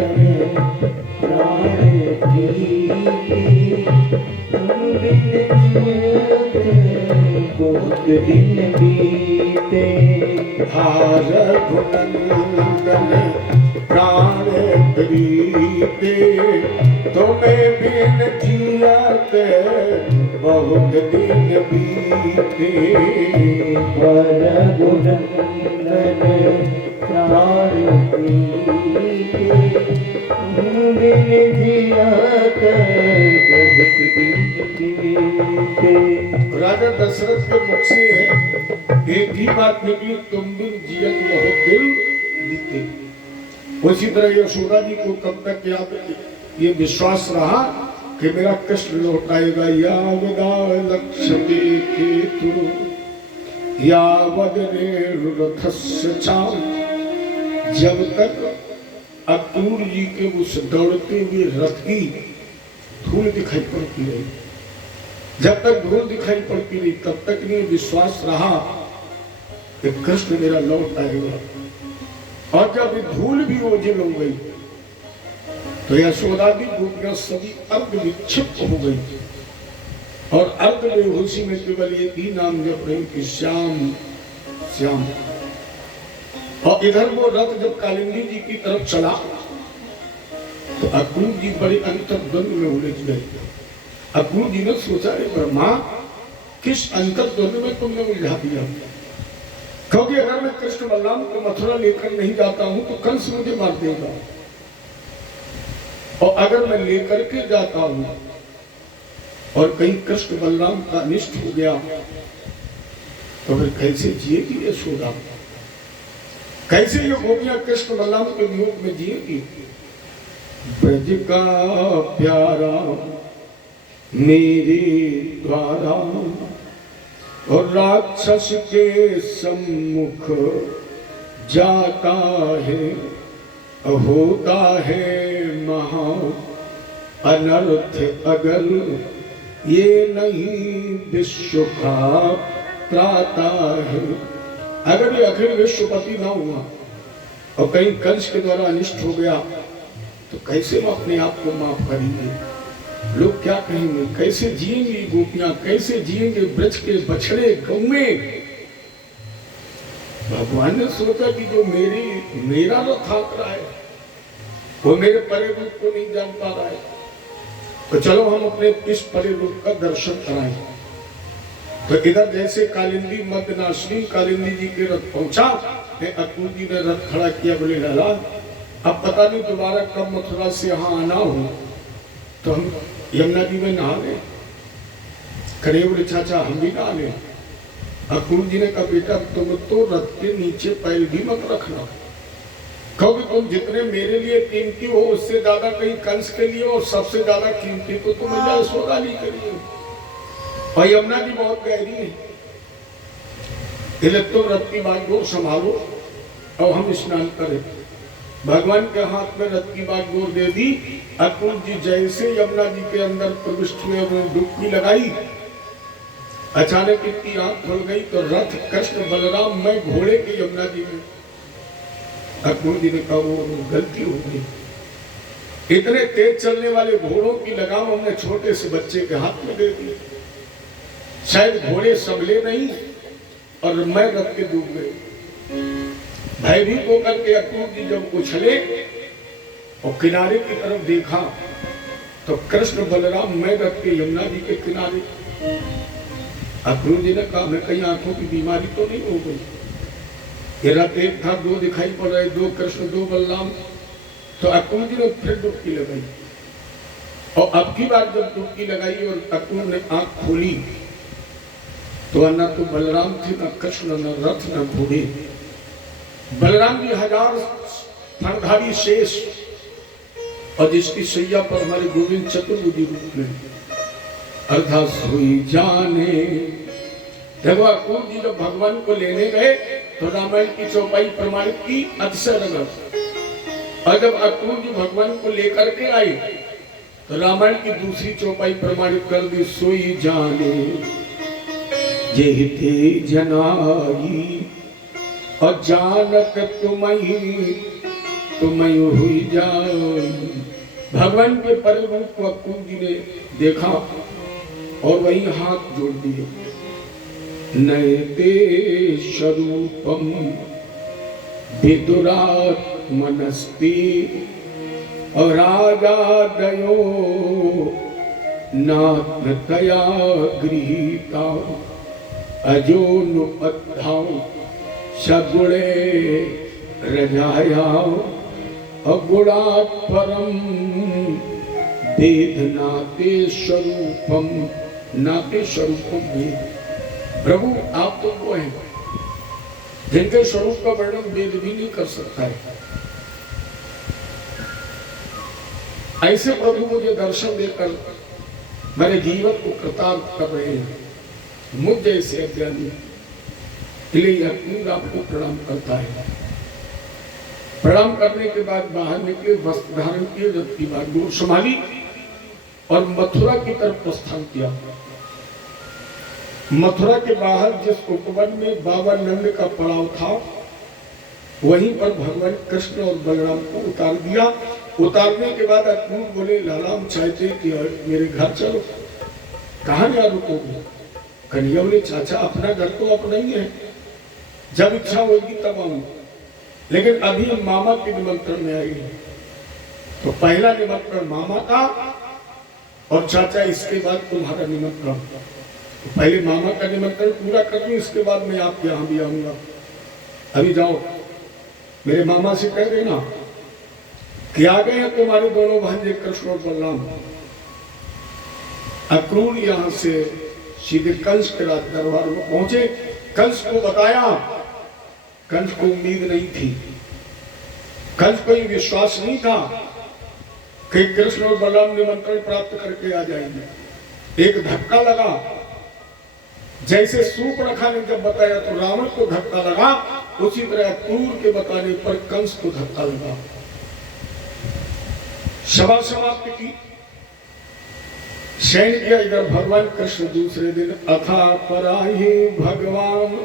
प्राण प्रीते, तुम बिन जियते बहुत दिन बीते। हाँ रघुनंदन प्राण प्रीते, तुम्हें बिन जियते बहुत दिन बीते। रघुनंदन प्राण प्रीते, तुम बिन जियते बहुत दिन बीते। राजा दशरथ के मुख से एक ही बात निकली, तुम बिन जियत बहुत दिन बीते। उसी तरह यशोदा जी को तब तक याद ये विश्वास रहा कि मेरा कृष्ण लौट आएगा। यावदा लक्ष्यते केतु यावद रेणुरथस्य चाम, जब तक अक्रूर जी के उस दौड़ते हुए रथ की धूल दिखाई पड़ती रही, जब तक धूल दिखाई पड़ती रही तब तक ये विश्वास रहा कि कृष्ण मेरा लौट आएगा। और जब धूल भी ओझल हो गई तो यशोदा की गोपियां सभी अर्ध विक्षिप्त हो गई और अर्ध बेहोशी में केवल एक ही नाम जप रही कि श्याम श्याम। और इधर वो रथ जब कालिंदी जी की तरफ चला तो अक्रूर जी बड़े अंतर्द्वंद में उलझ गए। अक्रूर जी ने सोचा, रे ब्रह्मा, किस अंतर्द्वंद में तुमने उलझा दिया? क्योंकि अगर मैं कृष्ण बलराम को मथुरा लेकर नहीं जाता हूं तो कंस मुझे मार देगा, और अगर मैं लेकर के जाता हूं और कहीं कृष्ण बलराम का अनिष्ट हो गया तो फिर कैसे जिएगी यशोदा? कैसे ये गोपियां कृष्ण बलराम के वियोग में जिएगी? ब्रज का प्यारा मेरे द्वारा और राक्षस के सम्मुख जाता है, होता है महा अनर्थ अगल ये नहीं विश्व का त्राता है। अगर ये अखिल विश्वपति ना हुआ और कहीं कंस के द्वारा अनिष्ट हो गया तो कैसे हम अपने आप को माफ करेंगे? लोग क्या कहेंगे? कैसे जिएंगे गोपियां? कैसे जिएंगे ब्रज के बछड़े गौवे? भगवान ने सोचा कि जो मेरा रथ हाँक रहा है वो मेरे परे रूप को नहीं जान पा रहा है, तो चलो हम अपने इस परे रूप का दर्शन कराएं। तो इधर जैसे कालिंदी मध्यनाशिनी कालिंदी जी के रथ पहुंचा, अक्रूर जी ने रथ खड़ा किया, बोले लाला अब पता नहीं दोबारा कब मथुरा से यहाँ आना हो, तो हम यमुना जी में नहा लें। खड़े बोले चाचा हम भी नहा लें। अक्रूर जी ने कहा बेटा तुम तो रथ के नीचे पैर भी मत रखना, क्योंकि तुम जितने मेरे लिए कीमती हो उससे ज्यादा कहीं कंस के लिए और सबसे ज्यादा कीमती तो तुम यशोदा जी के लिए। और यमुना जी बहुत गहरी है, इसलिए तुम रथ की बागडोर संभालो और हम स्नान करें। भगवान के हाथ में रथ की बागडोर दे दी। अक्रूर जी जैसे यमुना जी के अंदर प्रविष्ट हुए, उन्होंने डुबकी लगाई। अचानक इनकी आंख खुल गई तो रथ कृष्ण बलराम मैं घोड़े के यमुना जी में। अक्रूर जी ने कहा वो गलती हो गई, इतने तेज चलने वाले घोड़ों की लगाम हमने छोटे से बच्चे के हाथ में दे दी, शायद घोड़े संभले नहीं और मैं रथ के डूब गए। भयभीत होकर के अक्रूर जी जब उछले और किनारे की तरफ देखा तो कृष्ण बलराम मैं रथ के यमुना जी के किनारे। अक्रूर जी ने कहा मैं कहीं आंखों की बीमारी तो नहीं हो गई? ये रथ एक था, दो दिखाई पड़ रहे, दो कृष्ण दो बलराम। तो अक्रूर जी ने फिर डुबकी लगाई और अब की बार जब डुबकी लगाई और अक्रूर ने आंख खोली तो न तो बलराम थे, न कृष्ण, न रथ, न घोड़े। बलराम जी 1000 फणधारी शेष और जिसकी सैया पर हमारे गोविंद चतुर्भुज रूप में अर्धा सोई जाने। देखो अक्रूर जी जब भगवान को लेने गए तो रामायण की चौपाई प्रमाणित की अतिशय नगर, और जब अक्रूर जी भगवान को लेकर के आए तो रामायण की दूसरी चौपाई प्रमाणित कर दी, सोई जाने जेते जनाई और जानक तुम्हें हुई जाए। भगवान के पर रूप को अक्रूर जी ने देखा और वही हाथ जोड़ दिए। नयते स्वरूपम विदुरात्मनस्ति और रागादयो नात्मतया गृहीता अजोनुपद्धाव सगुणे रजायाव अगुणात् परम वेद नाते स्वरूपम नाते स्वरूपम वेद। प्रभु आप तो वो हैं जिनके स्वरूप का वर्णन वेद भी नहीं कर सकता है। ऐसे प्रभु मुझे दर्शन देकर मेरे जीवन को कृतार्थ कर रहे हैं, मुझ जैसे अज्ञानी के लिए अक्रूर आपको प्रणाम करता है। प्रणाम करने के बाद बाहर निकले, वस्त्र धारण किए, रथ की बागडोर संभाली और मथुरा की तरफ प्रस्थान किया। मथुरा के बाहर जिस उपवन में बाबा नंद का पड़ाव था वहीं पर भगवान कृष्ण और बलराम को उतार दिया। उतारने के बाद अक्रूर बोले लाला हम चाहते कि मेरे घर चलो। कहाँ यहाँ रुकोगे? कन्हैया बोले चाचा अपना घर तो अपना ही है, जब इच्छा होगी तब आऊंगी, लेकिन अभी हम मामा के निमंत्रण में आए हैं। तो पहला निमंत्रण मामा का और चाचा इसके बाद तुम्हारा निमंत्रण। तो पहले मामा का निमंत्रण पूरा कर लूं, इसके बाद मैं आपके यहाँ भी आऊंगा। अभी जाओ मेरे मामा से कह देना कि आ गए हैं तुम्हारे दोनों भांजे कृष्ण और बलराम। अक्रूर यहाँ से सीधे कंस के राज दरबार में पहुंचे। कंस को बताया, कंस को उम्मीद नहीं थी, कंस को ये विश्वास नहीं था कि कृष्ण और बलराम निमंत्रण प्राप्त करके आ जाएंगे। एक धक्का लगा, जैसे सूर्पणखा ने जब बताया तो रावण को धक्का लगा, उसी तरह अक्रूर के बताने पर कंस को धक्का लगा। सभा समाप्त की। शयन किया। इधर भगवान कृष्ण दूसरे दिन अथा पराहि भगवान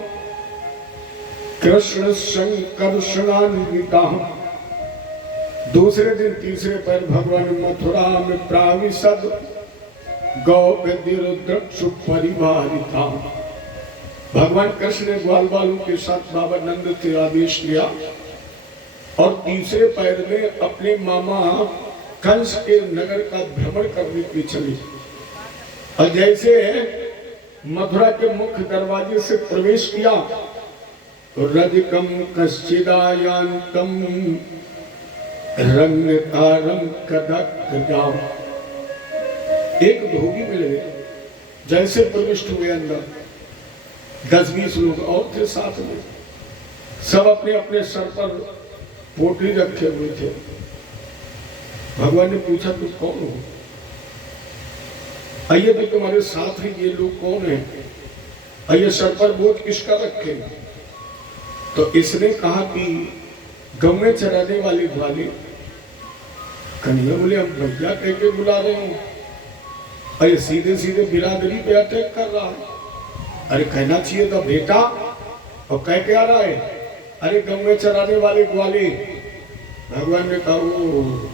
कृष्ण संकर्षणान्विता। दूसरे दिन तीसरे पर भगवान मथुरा में प्राविशद गौपद्रक्षु परिवारिता। भगवान कृष्ण ने ग्वाल बालों के साथ बाबा नंद से आदेश लिया और तीसरे पैर में अपने मामा कंस के नगर का भ्रमण करने की चली। और जैसे मथुरा के मुख्य दरवाजे से प्रवेश किया तो रजकम कश्चिदायांतम रंगतारम कदक जाम। एक धोबी मिले, जैसे प्रविष्ट हुए अंदर 10-20 लोग और थे साथ में, सब अपने अपने सर पर पोटली रखे हुए थे। भगवान ने पूछा तुम कौन हो? आइए तो तुम्हारे साथ ही ये लोग कौन है? आइए सर पर बोझ किसका रखे? तो इसने कहा कि गांव में चराने वाले ग्वाले। कन्हैया बोले हम भैया कह के बुला रहे हो, अरे सीधे सीधे बिरादरी पे अटैक कर रहा है। अरे कहना चाहिए था बेटा, और कह के आ रहा है अरे गांव में चराने वाले ग्वाले। भगवान ने कहा वो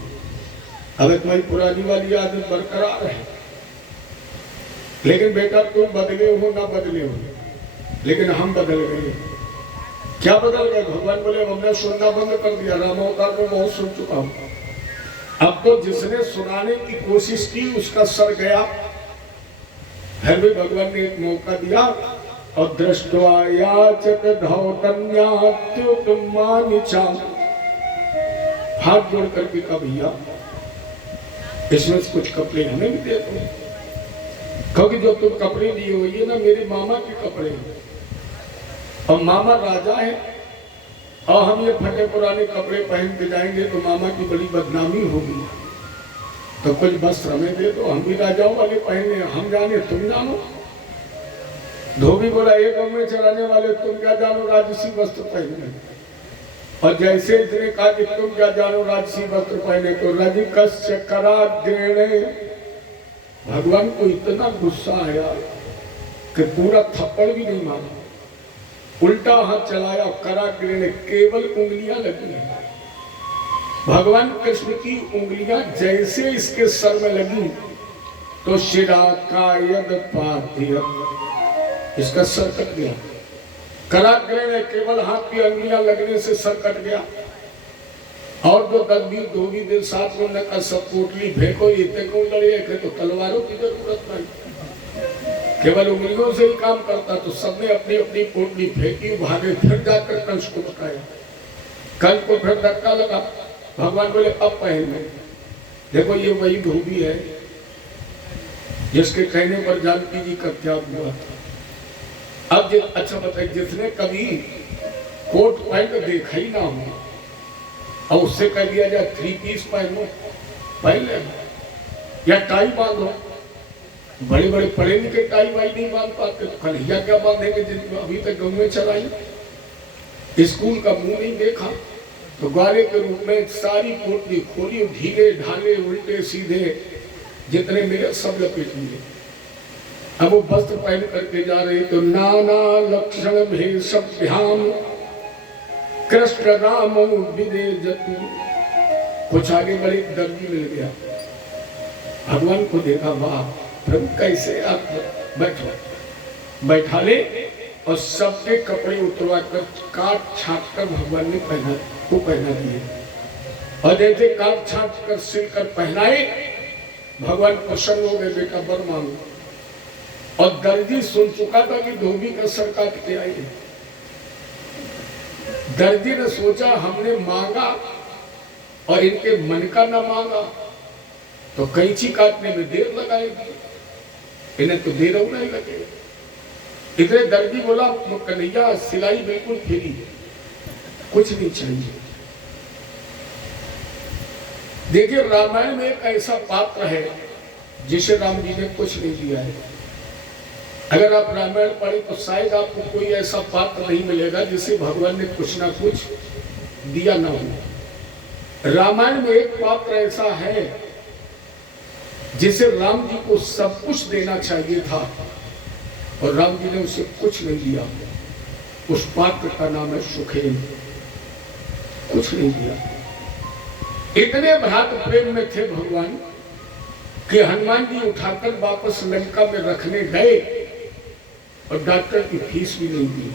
अब तुम्हारी पुरानी वाली आदत बरकरार है, लेकिन बेटा तुम बदले हो ना बदले हो, लेकिन हम बदल गए। क्या बदल गए? भगवान बोले हमने सुनना बंद कर दिया, रामावतार में बहुत सुन चुका हूं। अब तो जिसने सुनाने की कोशिश की उसका सर गया। फिर भी भगवान ने एक मौका दिया और दृष्टवा याचक धौतन्यात्युत्तमानिचा, हाथ जोड़ करके कहा भैया इसमें से कुछ कपड़े हमें भी दे दो, क्योंकि जो तुम कपड़े लिए हो ये ना मेरे मामा के कपड़े हैं और मामा राजा है, और हम ये फटे पुराने कपड़े पहन के जाएंगे तो मामा की बड़ी बदनामी होगी, तो कुछ वस्त्र हमें दे दो, हम भी राजाओं वाले पहने, हम जाने तुम जानो। धोबी बोला एक गांव में चलाने वाले तुम क्या जानो राजसी वस्त्र पहने? और जैसे इसने कहा कि तुम क्या जानो राजसी वस्त्र पहने, तो रजिकस्य कराग्रेणे, भगवान को इतना गुस्सा आया कि पूरा थप्पड़ भी नहीं मारा, उल्टा हाथ चलाया, कराग्रेणे केवल उंगलियां लगी हैं। भगवान कृष्ण की उंगलियां जैसे इसके सर में लगी तो शिरा का यद पार्थ्य, इसका सर कट गया। कराग्रेणे केवल हाथ की उंगलियां लगने से सर कट गया। और जो 10-20 धोबी दिन साथ में का सब पोटली फेंको, ये कौन लड़े थे तो तलवारों की जरूरत नहीं, केवल उंगलियों से ही काम करता। तो सबने अपनी अपनी पोटली फेंकी, भागे, फिर जाकर कंस को बताया। कंस को फिर धक्का लगा। भगवान बोले अब पहन में देखो ये वही धोबी है जिसके कहने पर जानकी जी का त्याग हुआ था। अब अच्छा बताइए, जिसने कभी कोट पैंट देखा ही ना हो और उससे कह दिया जाए 3 पीस पहनो, पहन ले, या टाई बांधो, बड़े बड़े पढ़े लिखे टाई वाई नहीं बांध पाते, तो कन्हैया क्या बांधेंगे जिनको अभी तक गाँव में चलाई, स्कूल का मुंह नहीं देखा। तो ग्वाले के रूप में सारी पोटली खोली, ढीले ढाले उल्टे सीधे जितने मिले सब लपेट लिए। अब वो वस्त्र पहन करके जा रहे तो नाना लक्षण भेषभ्याम कृष्ण राम विदेजतु, कुछ आगे बड़े दर्जी मिल गया। भगवान को देखा, वाह प्रभु कैसे आप बैठो, बैठा ले और सबके कपड़े उतरवा कर काट छाट कर भगवान ने पहना दिए। और जैसे काट छाट कर सिल कर पहनाए, भगवान प्रसन्न हो गए, बेटा बर मांगो। और दर्जी सुन चुका था कि धोबी का सर काट के आई। दर्जी ने सोचा हमने मांगा और इनके मन का ना मांगा तो कैंची काटने में देर लगाएगी, इन्हें तो देर नहीं लगेगा। इधर दर्जी बोला कन्हैया सिलाई बिल्कुल फ्री है, कुछ नहीं चाहिए। देखिए रामायण में एक ऐसा पात्र है जिसे राम जी ने कुछ नहीं दिया है। अगर आप रामायण पढ़े तो शायद आपको कोई ऐसा पात्र नहीं मिलेगा जिसे भगवान ने कुछ ना कुछ दिया ना हो। रामायण में एक पात्र ऐसा है जिसे राम जी को सब कुछ देना चाहिए था और राम जी ने उसे कुछ नहीं दिया। उस पात्र का नाम है सुखेन। कुछ नहीं दिया। इतने भ्रात प्रेम में थे भगवान कि हनुमान जी उठाकर वापस लंका में रखने गए और डॉक्टर की फीस भी नहीं दी।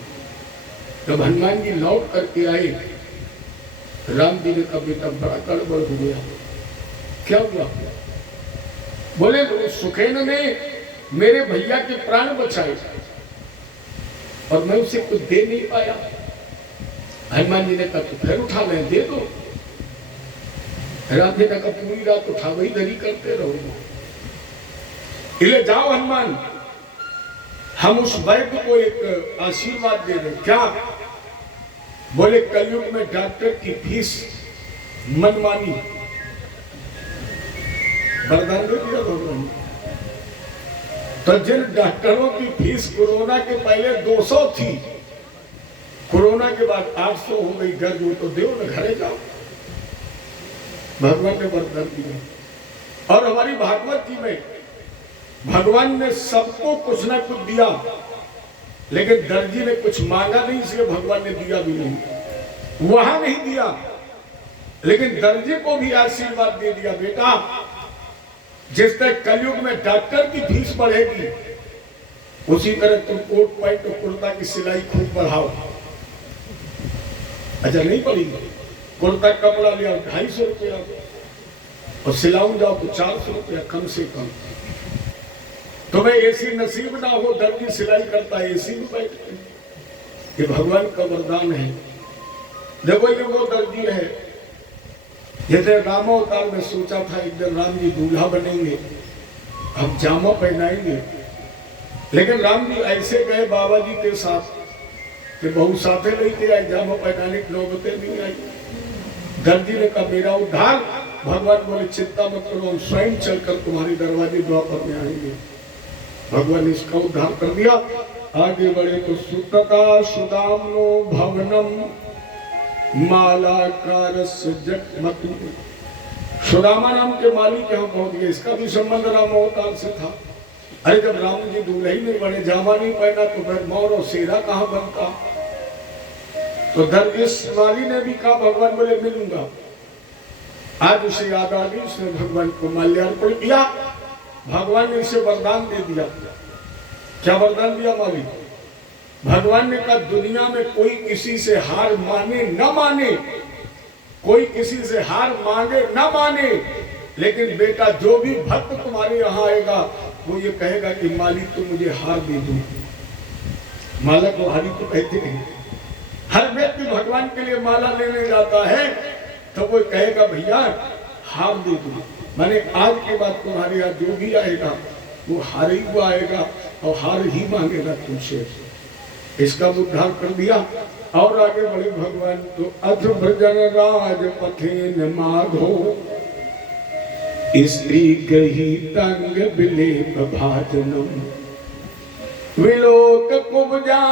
जब हनुमान जी लौट करके आए, राम जी ने कहा बेटा बड़ा गड़बड़ हो गया। क्या हुआ? बोले सुखेन ने मेरे भैया के प्राण बचाए और मैं उसे कुछ दे नहीं पाया। हनुमान जी ने कहा तो फिर उठा लें, दे दो। राम जी ने कहा पूरी रात उठा वही दरी करते रहो। ले जाओ हनुमान, हम उस वैद्य को एक आशीर्वाद दे दें। क्या? बोले कलयुग में डॉक्टर की फीस मनमानी। वरदान दे दिया भगवान। तो जिन डॉक्टरों की फीस कोरोना के पहले 200 थी, कोरोना के बाद 800 हो गई, गर्द हो तो देव न घरे जाओ। भगवान ने वरदान दिया। और हमारी भागवत जी में भगवान ने सबको कुछ ना कुछ दिया, लेकिन दर्जी ने कुछ मांगा नहीं, इसलिए भगवान ने दिया भी नहीं। वहां नहीं दिया, लेकिन दर्जी को भी आशीर्वाद दे दिया, बेटा जिस तरह कलयुग में डॉक्टर की फीस बढ़ेगी, उसी तरह तुम कोट पैंट और कुर्ता की सिलाई खूब बढ़ाओ। अच्छा नहीं पड़ेगी? कुर्ता कपड़ा लिया 250 रुपया और सिलाऊं जाओ तो 400 रुपया कम से कम। तुम्हें एसी नसीब ना हो, दर्जी सिलाई करता है एसी में बैठ के। ये भगवान का वरदान है। देखो ये वो दर्जी है, जैसे रामावतार में सोचा था एक दिन राम जी दूल्हा बनेंगे, हम जामा पहनाएंगे, लेकिन राम जी ऐसे गए बाबा जी के साथ कि बहु साथे लेके आए, जामा पहनाने की नौबतें नहीं आई। दर्जी ने कहा मेरा उद्धार। भगवान बोले चिंता मत करो, हम स्वयं चलकर तुम्हारे दरवाजे द्वापर में आएंगे। भगवान ने इसका उद्धार कर दिया। आगे बढ़े तो सुतता सुदामनो भवनम माला कारस जगमतु। सुदामा नाम के मालिक यहाँ पहुंच गए। इसका भी संबंध रामावतार से था। अरे जब राम जी दूल्हे ही नहीं बने, जामा नहीं पहना, तो फिर मोर और शेरा कहाँ बनता? तो दरवेश वाली ने भी कहा, भगवान बोले मिलूंगा। आज उसे याद आ गई, उसने भगवान को माल्यार्पण किया। भगवान ने इसे वरदान दे दिया। क्या वरदान दिया मालिक? भगवान ने कहा दुनिया में कोई किसी से हार माने न माने, कोई किसी से हार मांगे न माने, लेकिन बेटा जो भी भक्त तुम्हारे यहाँ आएगा वो ये कहेगा कि मालिक तुम मुझे हार दे दो। माला को हारी तो कहते नहीं। हर व्यक्ति भगवान के लिए माला लेने जाता है तो वो कहेगा भैया हार दे दो। माने आज के बाद तुम्हारे यहाँ जो भी आएगा वो हार ही हुआ आएगा और हार ही मांगेगा तुमसे। इसका उद्धार कर दिया। और आगे बढ़े भगवान तो अध भजन राज पथेन माधो स्त्री कही तंग विलेप भाजनम विलोक कुब्जा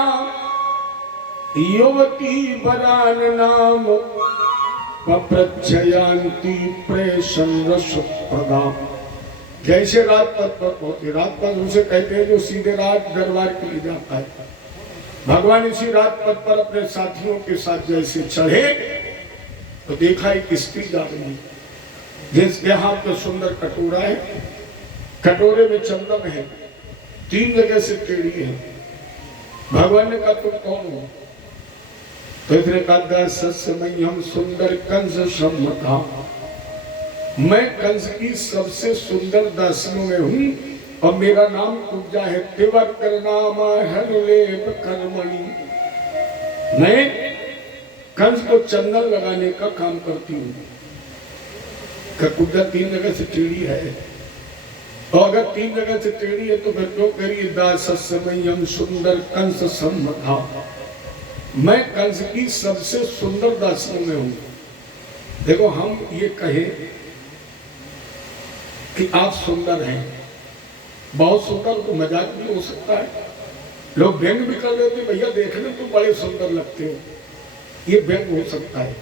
युवती बरान नाम पप्रच्छयांति प्रेषण रस प्रदा। जैसे राजपथ पर पहुंचे, राजपथ उसे कहते हैं जो सीधे राज दरबार के लिए जाता है। भगवान इसी राजपथ पर अपने साथियों के साथ जैसे चढ़े तो देखा एक स्त्री जा रही, जिसके हाथ में सुंदर कटोरा है, कटोरे में चंदन है, 3 जगह से टेढ़ी है। भगवान ने कहा तुम कौन हो? तो इसने कहा सस्मयम सुंदर कंस सम्मता, मैं कंस की सबसे सुंदर दासियों में हूँ और मेरा नाम कुब्जा है। त्रिवक्र नाम हनुलेप कर्मणि, मैं कंस को चंदन लगाने का काम करती हूँ। कुब्जा 3 जगह से टेढ़ी है, और अगर 3 जगह से टेढ़ी है तो फिर क्यों करिए दासमयम सुंदर कंस सम्मता, मैं कंस की सबसे सुंदर दासियों में हूँ। देखो हम ये कहें कि आप सुंदर हैं, बहुत सुंदर, तो मजाक भी हो सकता है, लोग व्यंग भी कर देते भैया देखने तो बड़े सुंदर लगते हो, ये व्यंग हो सकता है।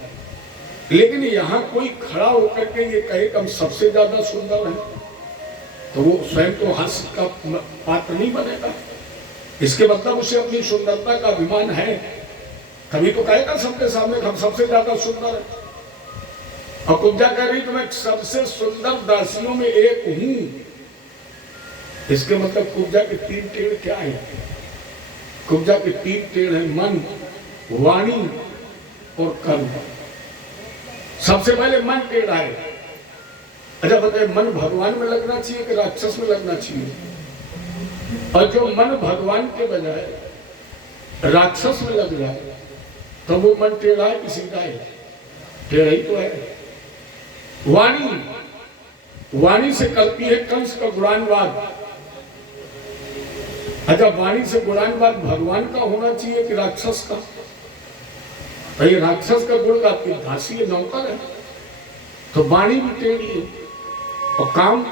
लेकिन यहाँ कोई खड़ा होकर के ये कहे कि हम सबसे ज्यादा सुंदर हैं, तो वो स्वयं तो हंस का पात्र नहीं बनेगा। इसके मतलब उसे अपनी सुंदरता का अभिमान है, तभी तो कहेगा सबके सामने हम सबसे ज्यादा सुंदर है। और कुब्जा कह रही तो मैं सबसे सुंदर दासियों में एक हूं। इसके मतलब कुब्जा के 3 टेढ़ क्या है? कुब्जा के 3 टेढ़ है, मन, वाणी और कर्म। सबसे पहले मन टेढ़ा है। अच्छा बताइए, मन भगवान में लगना चाहिए कि राक्षस में लगना चाहिए? और जो मन भगवान के बजाय राक्षस में लग जाए तो वो मन टेढ़ा है कि सीधा है? टेढ़ा ही तो है। वाणी से करती है कंस का गुणानवाद। अच्छा, वाणी से गुणानवाद भगवान का होना चाहिए कि राक्षस का? भाई राक्षस का गुण आपकी दासी है, नौकर है, तो वाणी भी टेढ़ी है। और काम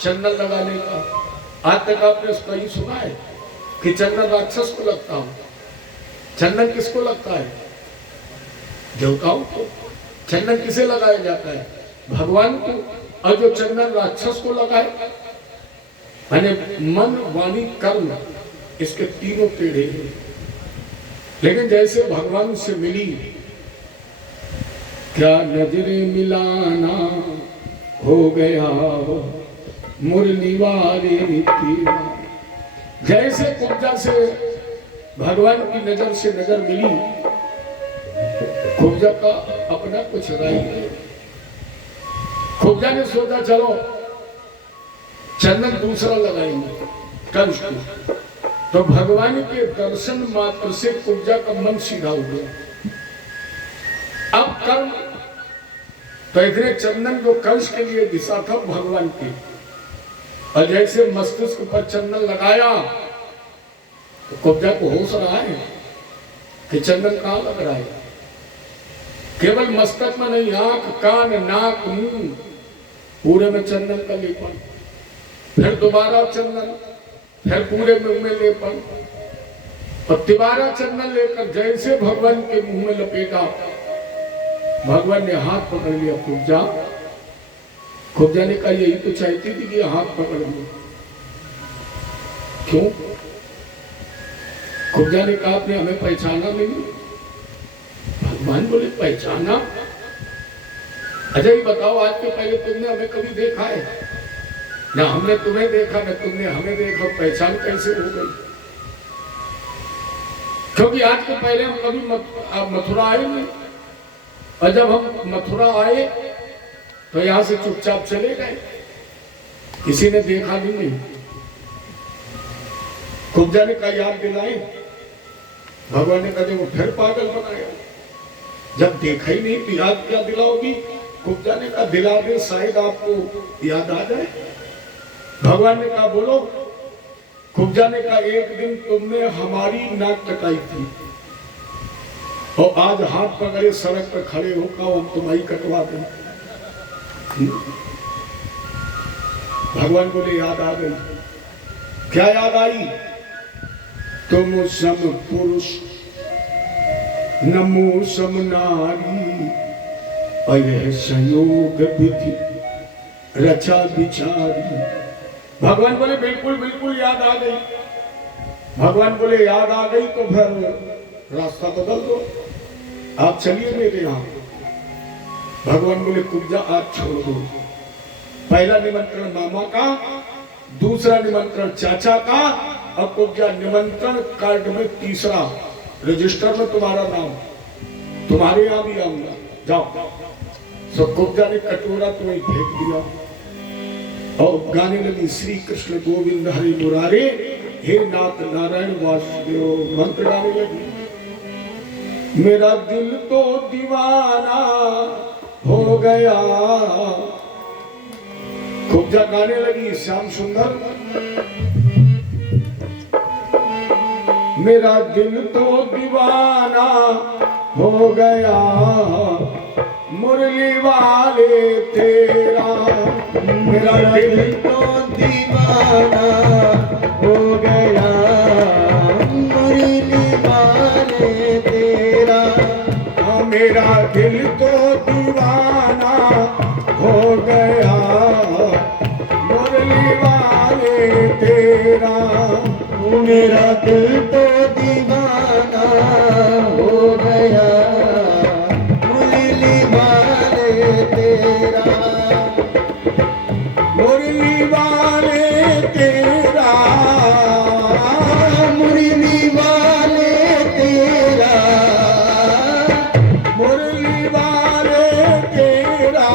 चंदन लगाने का, आज तक आपने कहीं सुना है कि चंदन राक्षस को लगता हो? चंदन किसको लगता है? देवताओं को। चंदन किसे लगाया जाता है? भगवान को। और जो चंदन राक्षस को लगाए, मैंने मन, वाणी, कर्म, इसके तीनों टेढ़े हैं। लेकिन जैसे भगवान से मिली, क्या नजरें मिलाना हो गया मुरली वाली तीरा। जैसे कुब्जा से भगवान की नजर से नजर मिली, कुब्जा का अपना कुछ राय है। कुब्जा ने सोचा चलो चंदन दूसरा लगाएंगे कंस को। तो भगवान के दर्शन मात्र से कुब्जा का मन सीधा हो गया। अब कर्म, तो इतने चंदन जो कंस के लिए दिशा था भगवान की, और जैसे मस्तिष्क पर चंदन लगाया तो कुब्जा को होश रहा है कि चंदन कहां लग रहा है। केवल मस्तक में नहीं, आंख, कान, नाक, मुंह, पूरे में चंदन का लेपन। फिर दोबारा चंदन, फिर पूरे मुंह में लेपन, और तिबारा चंदन लेकर जैसे भगवान के मुंह में लपेटा, भगवान ने हाथ पकड़ लिया कुब्जा। कुब्जा ने कहा यही तो चाहती थी कि हाथ पकड़ लो। क्यों? कुब्जा ने कहा आपने हमें पहचाना नहीं? भगवान बोले पहचाना? अच्छा ये बताओ, आज के पहले तुमने हमें कभी देखा है? ना हमने तुम्हें देखा, ना तुमने हमें देखा, पहचान कैसे हो गई? क्योंकि आज के पहले हम कभी मथुरा आए नहीं, और जब हम मथुरा आए तो यहां से चुपचाप चले गए, किसी ने देखा नहीं। कुब्जा ने कहा याद दिलाए। भगवान ने कहा वो फिर पागल बनाया, जब देखा ही नहीं तो याद क्या दिलाओगी? कुब्जा ने कहा दिला दे, शायद आपको याद आ जाए। भगवान ने कहा बोलो। कुब्जा ने कहा एक दिन तुमने हमारी नाक कटाई थी, और आज हाथ पकड़े सड़क पर खड़े होकर हम तुम्हारी कटवा दें। भगवान बोले याद आ गई। क्या याद आई? तुम सम पुरुष नमो सम नारी, अयह संयोग विधि रचा विचारी। भगवान बोले बिल्कुल बिल्कुल याद आ गई। भगवान बोले याद आ गई तो फिर रास्ता बदल दो, आप चलिए मेरे यहां। भगवान बोले कुब्जा आज छोड़ दो। पहला निमंत्रण मामा का, दूसरा निमंत्रण चाचा का, और कुब्जा निमंत्रण कार्ड में तीसरा, रजिस्टर में तुम्हारा नाम, तुम्हारे यहां भी आऊंगा, जाओ। सो कुब्जा ने कटोरा तुम्हें फेंक दिया और गाने लगी श्री कृष्ण गोविंद हरि मुरारे, हे नाथ नारायण वासुदेव, मंत्र गाने लगी। मेरा दिल तो दीवाना हो गया। कुब्जा गाने लगी श्याम सुंदर, मेरा दिल तो दीवाना हो गया, मुरली वाले तेरा। मेरा दिल तो दीवाना हो गया, मुरली वाले तेरा। मेरा दिल तो दीवाना हो गया, मुरली वाले मेरा दिल तो दीवाना हो गया मुरली वाले तेरा मुरली वाले तेरा मुरली वाले तेरा मुरली वाले तेरा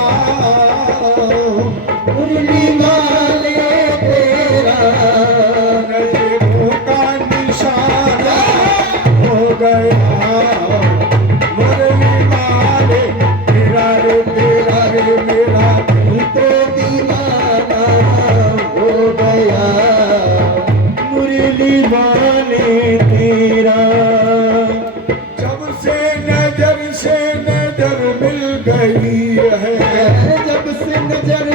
मुरली वाले तेरा नजरों का निशाना हो गया मुरली वाले तेरा रे मेरा दिल तो दीवाना हो गया मुरली वाले तेरा जब से नजर मिल गई है जब से नजर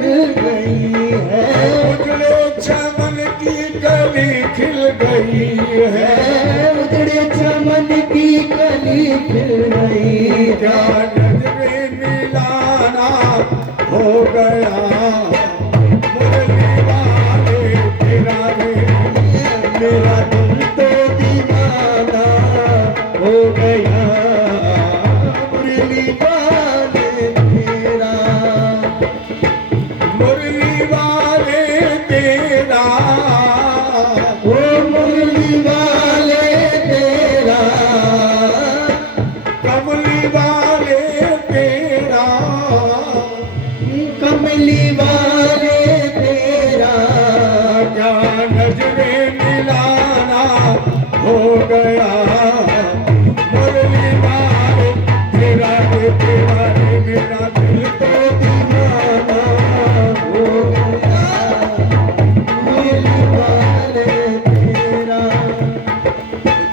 मिल गई है उजड़े चमन की कली खिल गई है उजड़े चमन की कली खिल गई क्या नजरे मिलाना हो गया मुरली वाले तेरा रे मेरा दिल तो दीवाना हो गया मुरली वाले तेरा मुरली वाले तेरा ओ मुरली वाले तेरा कमली वाले तेरा कमली वाले तेरा क्या नजरे मिलाना हो गया मुरली वाले तेरा रे मेरा दिल तो दीवाना हो गया मुरली वाले तेरा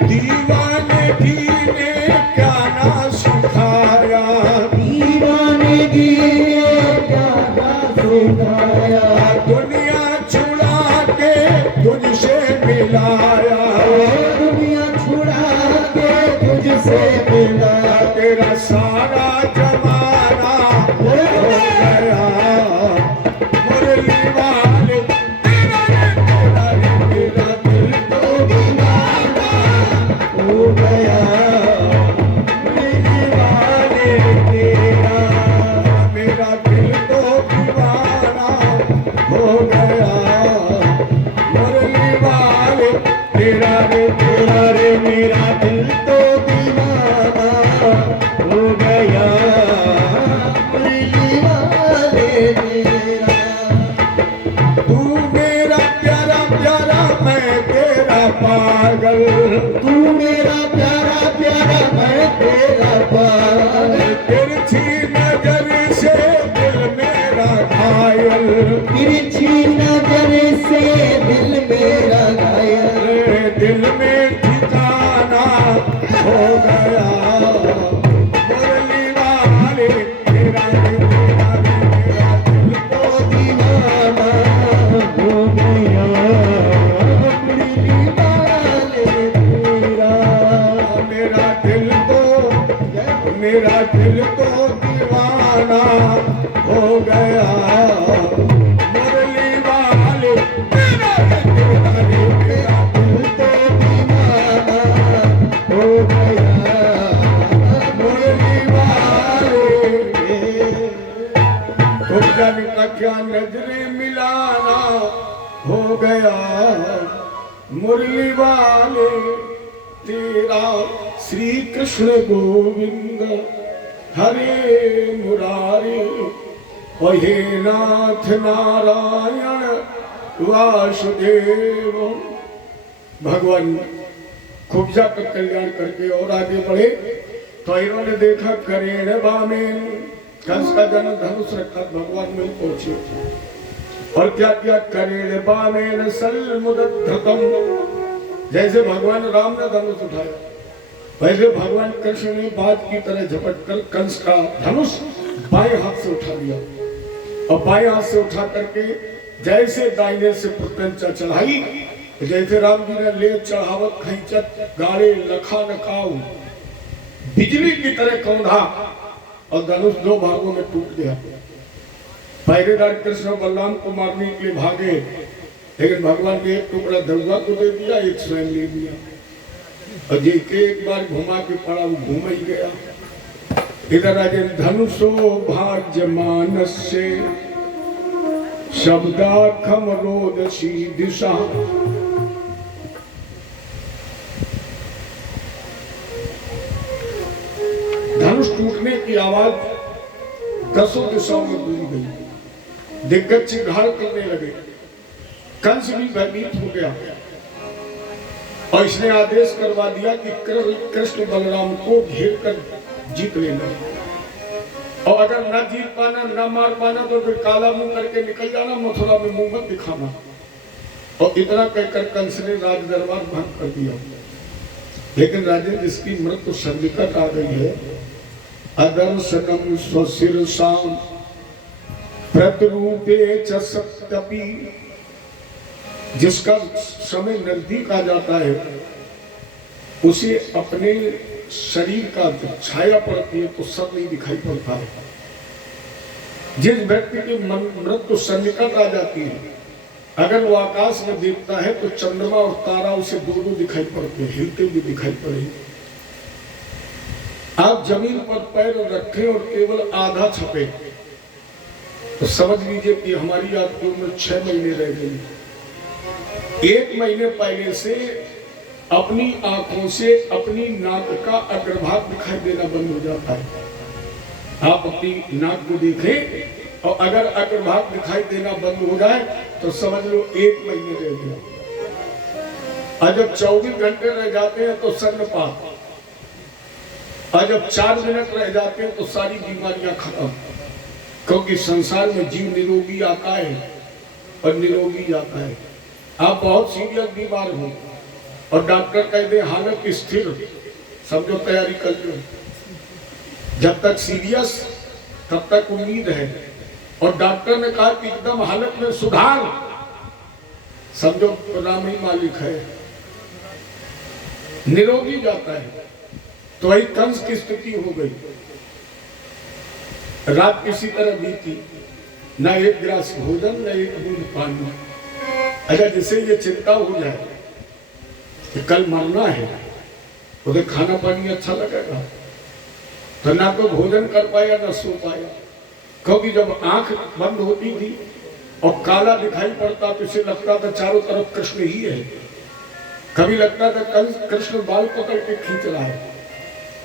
दीवानगी ने क्या ना सिखाया दीवानगी ने क्या ना सिखाया दुनिया छुड़ा के तुझसे मिलाया दुनिया छुड़ा के तुझसे मिला तेरा सारा जमाना हो गया मुरली वाले तेरा रे मेरा दिल तो दीवाना हो गया मुरली वाले तेरा मेरा दिल तो दीवाना हो गया मुरली वाले तेरा रे मेरा दिल तो दीवाना हो गया मुरली वाले तेरा तू मेरा प्यारा प्यारा मैं तेरा पागल तू मेरा प्यारा प्यारा मैं तेरा पागल तिरछी नजर से दिल मेरा घायल तिरछी नजर से दिल मेरा घायल दिल में ठिकाना हो गया मुरली वाले तेरा रे मेरा दिल तो दीवाना हो गया मुरली वाले तेरा मेरा दिल तो दीवाना हो गया मुरली वाले तेरा रे मेरा दिल तो दीवाना हो गया मुरली वाले भगवान का क्या नजरे मिलाना हो गया मुरली वाले तेरा श्री कृष्ण गोविंद हरे मुरारी हे नाथ नारायण वासुदेव। भगवान खुबजा का कल्याण करके और आगे बढ़े तो इन्होंने देखा करेण बामेन कंस का जन्म धनुष रखा भगवान में पहुंचे और क्या क्या करेण बामेन सलमुदधृतम जैसे भगवान राम ने धनुष उठाया वैसे भगवान कृष्ण ने बाज की तरह झपट कर कंस का धनुष बाएं हाथ से उठा लिया और बाएं हाथ से उठा करके जैसे दाहिने से प्रत्यंचा चढ़ाई जैसे राम जी ने ले चढ़ावत खींचत गाड़े लखा नखाऊ बिजली की तरह कौंधा और धनुष दो भागों में टूट गया। पहरेदार कृष्ण बलराम को मारने के लिए भागे लेकिन भगवान ने एक टुकड़ा दरुआ को दे दिया, एक स्वयं ले लिया, और जी के एक बार घुमा के पड़ा, वो घूम ही गया। इधर आगे धनुषो भाग्य मानस्य शब्दाखम रोदसी दिशा। धनुष टूटने की आवाज दसों दिशाओं में गूंज गई। दिग्गज चिघाड़ करने लगे, कंस भी भयभीत हो गया और इसने आदेश करवा दिया कि कृष्ण बलराम को घेर कर जीत लेना, और अगर न जीत पाना, न मार पाना तो फिर काला मुंह करके निकल जाना, मथुरा में मुंह मत दिखाना। और इतना कहकर कंस ने राज दरबार भंग कर दिया। लेकिन राजन, जिसकी मृत्यु सन्निकट आ गई है, अदर्शनम स्वशिरसाम प्रतिरूपे च सप्तपि, जिसका समय नजदीक आ जाता है उसे अपने शरीर का छाया पड़ती है तो सब नहीं दिखाई पड़ता है। जिस व्यक्ति की मृत्यु सन्निकट आ जाती है, अगर वो आकाश में देखता है तो चंद्रमा और तारा उसे दूर दूर दिखाई पड़ते हैं, हिलते भी दिखाई पड़ेंगे। आप जमीन पर पैर रखें और केवल आधा छपे तो समझ लीजिए कि हमारी आपकी उम्र 6 महीने रह गई। 1 महीने पहले से अपनी आंखों से अपनी नाक का अग्रभाग दिखाई देना बंद हो जाता है। आप अपनी नाक को देखें और अगर अग्रभाग दिखाई देना बंद हो जाए तो समझ लो 1 महीने रह गया। और जब 24 घंटे रह जाते हैं तो सर्वपात, और जब 4 मिनट रह जाते हैं तो सारी बीमारियां खत्म। क्योंकि संसार में जीव निरोगी आता है और निरोगी जाता है। आप बहुत सीरियस बीमार हो और डॉक्टर कह दे हालत स्थिर, समझो तैयारी कर लो। जब तक सीरियस तब तक उम्मीद है, और डॉक्टर ने कहा कि एकदम हालत में सुधार, समझो राम ही मालिक है, निरोगी जाता है। तो वही कंस की स्थिति हो गई। रात किसी तरह बीती, न एक गिलास भोजन न एक बूंद पानी। अगर जिसे ये चिंता हो जाए कि कल मरना है, उधर खाना पानी अच्छा लगेगा, तो ना तो भोजन कर पाया ना सो पाया। क्योंकि जब आंख बंद होती थी और काला दिखाई पड़ता तो इसे लगता था चारों तरफ कृष्ण ही है। कभी लगता था कल कृष्ण बाल पकड़ के खींच रहा है,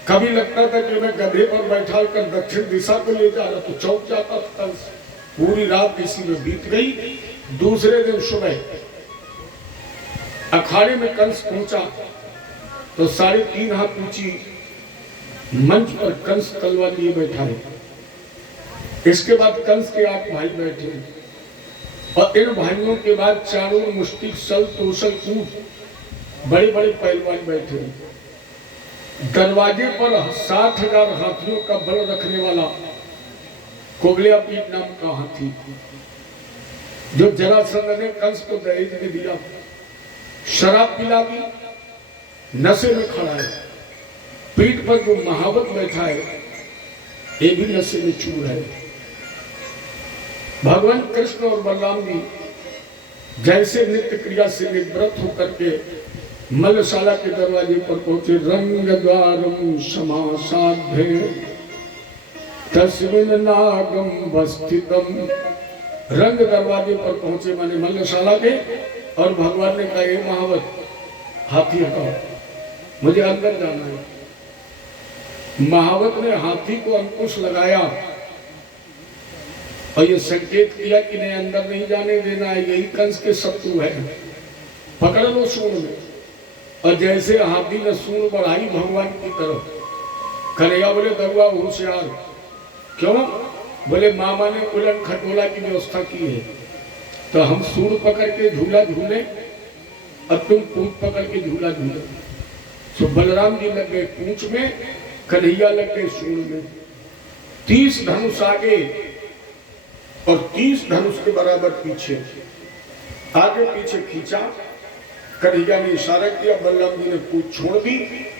कभी लगता था कि मैं गधे पर बैठा कर दक्षिण दिशा को ले जा रहा, तो चौंक जाता था कंस। पूरी रात इसी में बीत गई। दूसरे दिन सुबह अखाड़े में कंस पहुंचा तो 3.5 हाथ ऊंची मंच पर कंस तलवार लिए बैठा है। इसके बाद कंस के 8 भाई बैठे, और इन भाइयों के बाद चारों मुष्टि सल तोसल कूद बड़े बड़े पहलवान बैठे। दरवाजे पर 60,000 हाथियों का बल रखने वाला कोबलियापीठ नाम का हाथी, जो जरासंध ने कंस को दहेज में दिया, शराब पिला दी, नशे में खड़ा है। पीठ पर जो महावत बैठा है ये भी नशे में चूर है। भगवान कृष्ण और बलराम जी जैसे नित्य क्रिया से निवृत्त होकर के मलशाला के दरवाजे पर पहुंचे। रंग द्वारम समासाध्य तस्मिन् नागम वस्थितम। रंग दरवाजे पर पहुंचे माने मलशाला के, और भगवान ने कहा ये महावत हाथी हटाओ, मुझे अंदर जाना है। महावत ने हाथी को अंकुश लगाया और ये संकेत किया कि नहीं, अंदर नहीं जाने देना है, यही कंस के शत्रु है, पकड़ लो सूंड में। और जैसे हाथी ने सूंड बढ़ाई भगवान की तरफ, कन्हैया बोले दरुआ होशियार। क्यों? बोले मामा ने उलट खटोला की व्यवस्था की है, तो हम सूंड पकड़ के झूला झूले और तुम पूंछ पकड़ के झूला झूले। तो बलराम जी लग गए पूंछ में, कन्हैया लग गए सूंड में। 30 धनुष आगे और 30 धनुष के बराबर पीछे, आगे पीछे खींचा। कन्हैया ने इशारा किया, बलराम जी ने पूंछ छोड़ दी,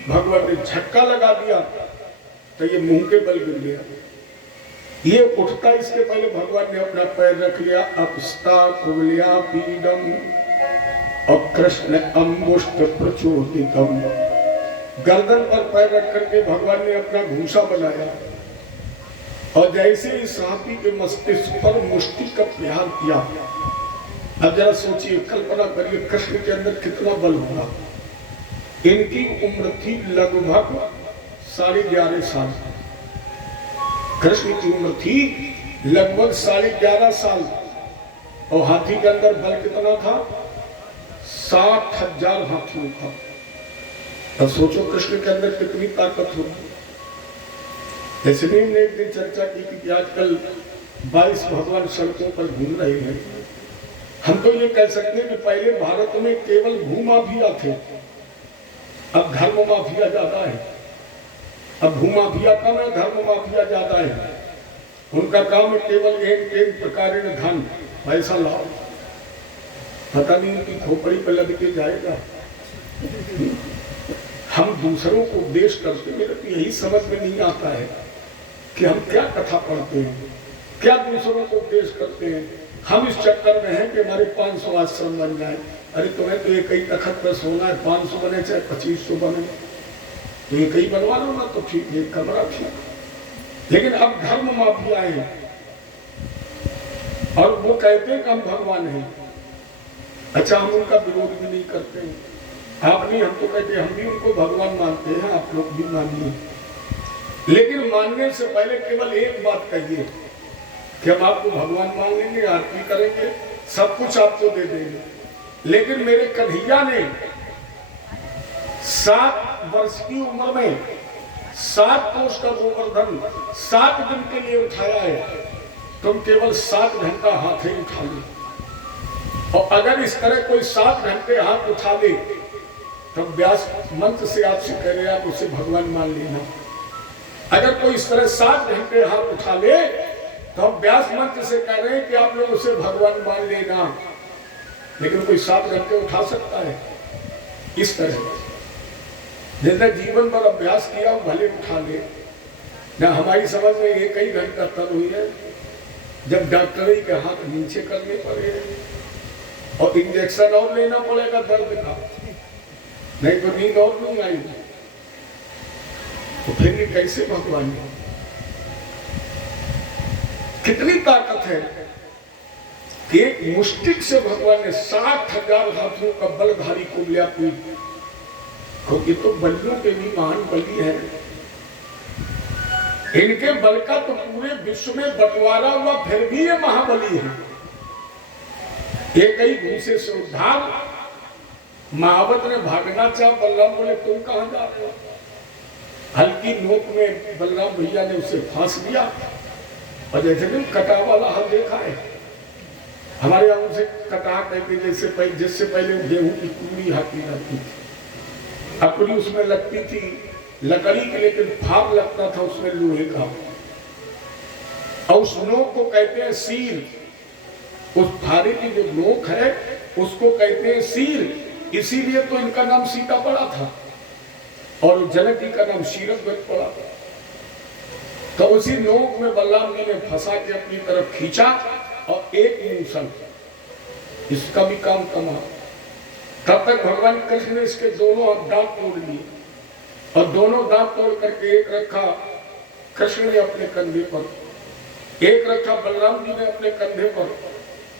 भगवान ने झटका लगा दिया तो ये मुंह के बल गिर गया। ये उठता इसके पहले भगवान ने अपना पैर रख लिया, अपस्ता कुबलिया पीडम, और कृष्ण अम्बुष्ट प्रचोदितम। गर्दन पर पैर रख करके भगवान ने अपना घूंसा बनाया और जैसे ही सांपी के मस्तिष्क पर मुष्टि का प्रहार किया। अब जरा सोचिए, कल्पना करिए कृष्ण के अंदर कितना बल होगा। इनकी उम्र थी लगभग 11.5 साल। कृष्ण की उम्र थी लगभग 11.5 साल और हाथी के अंदर बल कितना था? 60,000 हाथियों था। अब सोचो कृष्ण के अंदर कितनी ताकत होगी। इसलिए हमने एक दिन चर्चा की कि आजकल 22 भगवान सड़कों पर घूम रहे हैं। हम तो ये कह सकते हैं कि पहले भारत में केवल भूमाफिया थे, अब धर्म माफिया ज्यादा है। अब भूमाफिया कम है, धर्म माफिया ज्यादा है। उनका काम है केवल एक प्रकार धन पैसा लाओ, पता नहीं उनकी खोपड़ी पर लग के जाएगा। हम दूसरों को उपदेश करते, मेरे को यही समझ में नहीं आता है कि हम क्या कथा पढ़ते हैं, क्या दूसरों को उपदेश करते हैं। हम इस चक्कर में हैं कि हमारे 500 आश्रम बन जाए। अरे तुम्हें तो एक ही तखत पर सोना है, 500 बने चाहे 2500 बने, तो एक ही बनवा लो ना, तो ठीक है, कमरा ठीक। लेकिन अब धर्म माफिया है और वो कहते हैं कि हम भगवान हैं। अच्छा, हम उनका विरोध भी नहीं करते हैं, आप नहीं, हम तो कहते हम भी उनको भगवान मानते हैं, आप लोग भी मानिए। लेकिन मानने से पहले केवल एक बात कहिए कि हम आपको भगवान मान लेंगे, आरती करेंगे, सब कुछ आपको दे देंगे। लेकिन मेरे कन्हैया ने 7 वर्ष की उम्र में 7 कोष का गोवर्धन 7 दिन के लिए उठाया है। तुम केवल 7 घंटा हाथ ही उठा लो, और अगर इस तरह कोई 7 घंटे हाथ उठा ले तब व्यास मंत्र से आपसे कह रहे आप उसे भगवान मान लेना। अगर कोई इस तरह 7 घंटे हाथ उठा ले तो हम व्यास मंत्र से कह रहे हैं कि आप लोग उसे भगवान मान लेना। लेकिन कोई 7 घंटे उठा सकता है इस तरह? जिसने जीवन भर अभ्यास किया भले उठा ले ना। हमारी समझ में एक ही घंटा तब हुई है जब डॉक्टर ही के हाथ नीचे करने पड़े और इंजेक्शन और लेना पड़ेगा दर्द का, नहीं तो नींद और नहीं आएगी। तो फिर ये कैसे भगवान है? कितनी ताकत है कि एक मुष्टिक से भगवान ने 60,000 हाथियों का बलधारी को लिया। क्योंकि तो बलियों के भी महान बलि है, इनके बल का तो पूरे विश्व में बंटवारा हुआ, फिर भी ये महाबली है। एक ही घूसे से उद्धार। महावत ने भागना चाहा, बलराम बोले तुम कहां जा रहे हो? हल्की नोक में बलराम भैया ने उसे फांस दिया और जैसे कि कटा वाला हल देखा है हमारे यहाँ, उसे कटा कहते जैसे जिससे पहले गेहूं की पूरी हाथी लगती थी, अकड़ी उसमें लगती थी लकड़ी की, लेकिन फाग लगता था उसमें लोहे का, और उस नोक को कहते हैं सीर। उस फारे की जो नोक है उसको कहते हैं सीर। इसीलिए तो इनका नाम सीता पड़ा था और जनक जी का नाम शीरक पड़ा। तो उसी नोक में बलराम जी ने फंसा के अपनी तरफ खींचा और एक मूसल, इसका भी काम कमा। तब तक भगवान कृष्ण ने इसके दोनों दांत तोड़ लिए और दोनों दांत तोड़ करके एक रखा कृष्ण ने अपने कंधे पर, एक रखा बलराम जी ने अपने कंधे पर,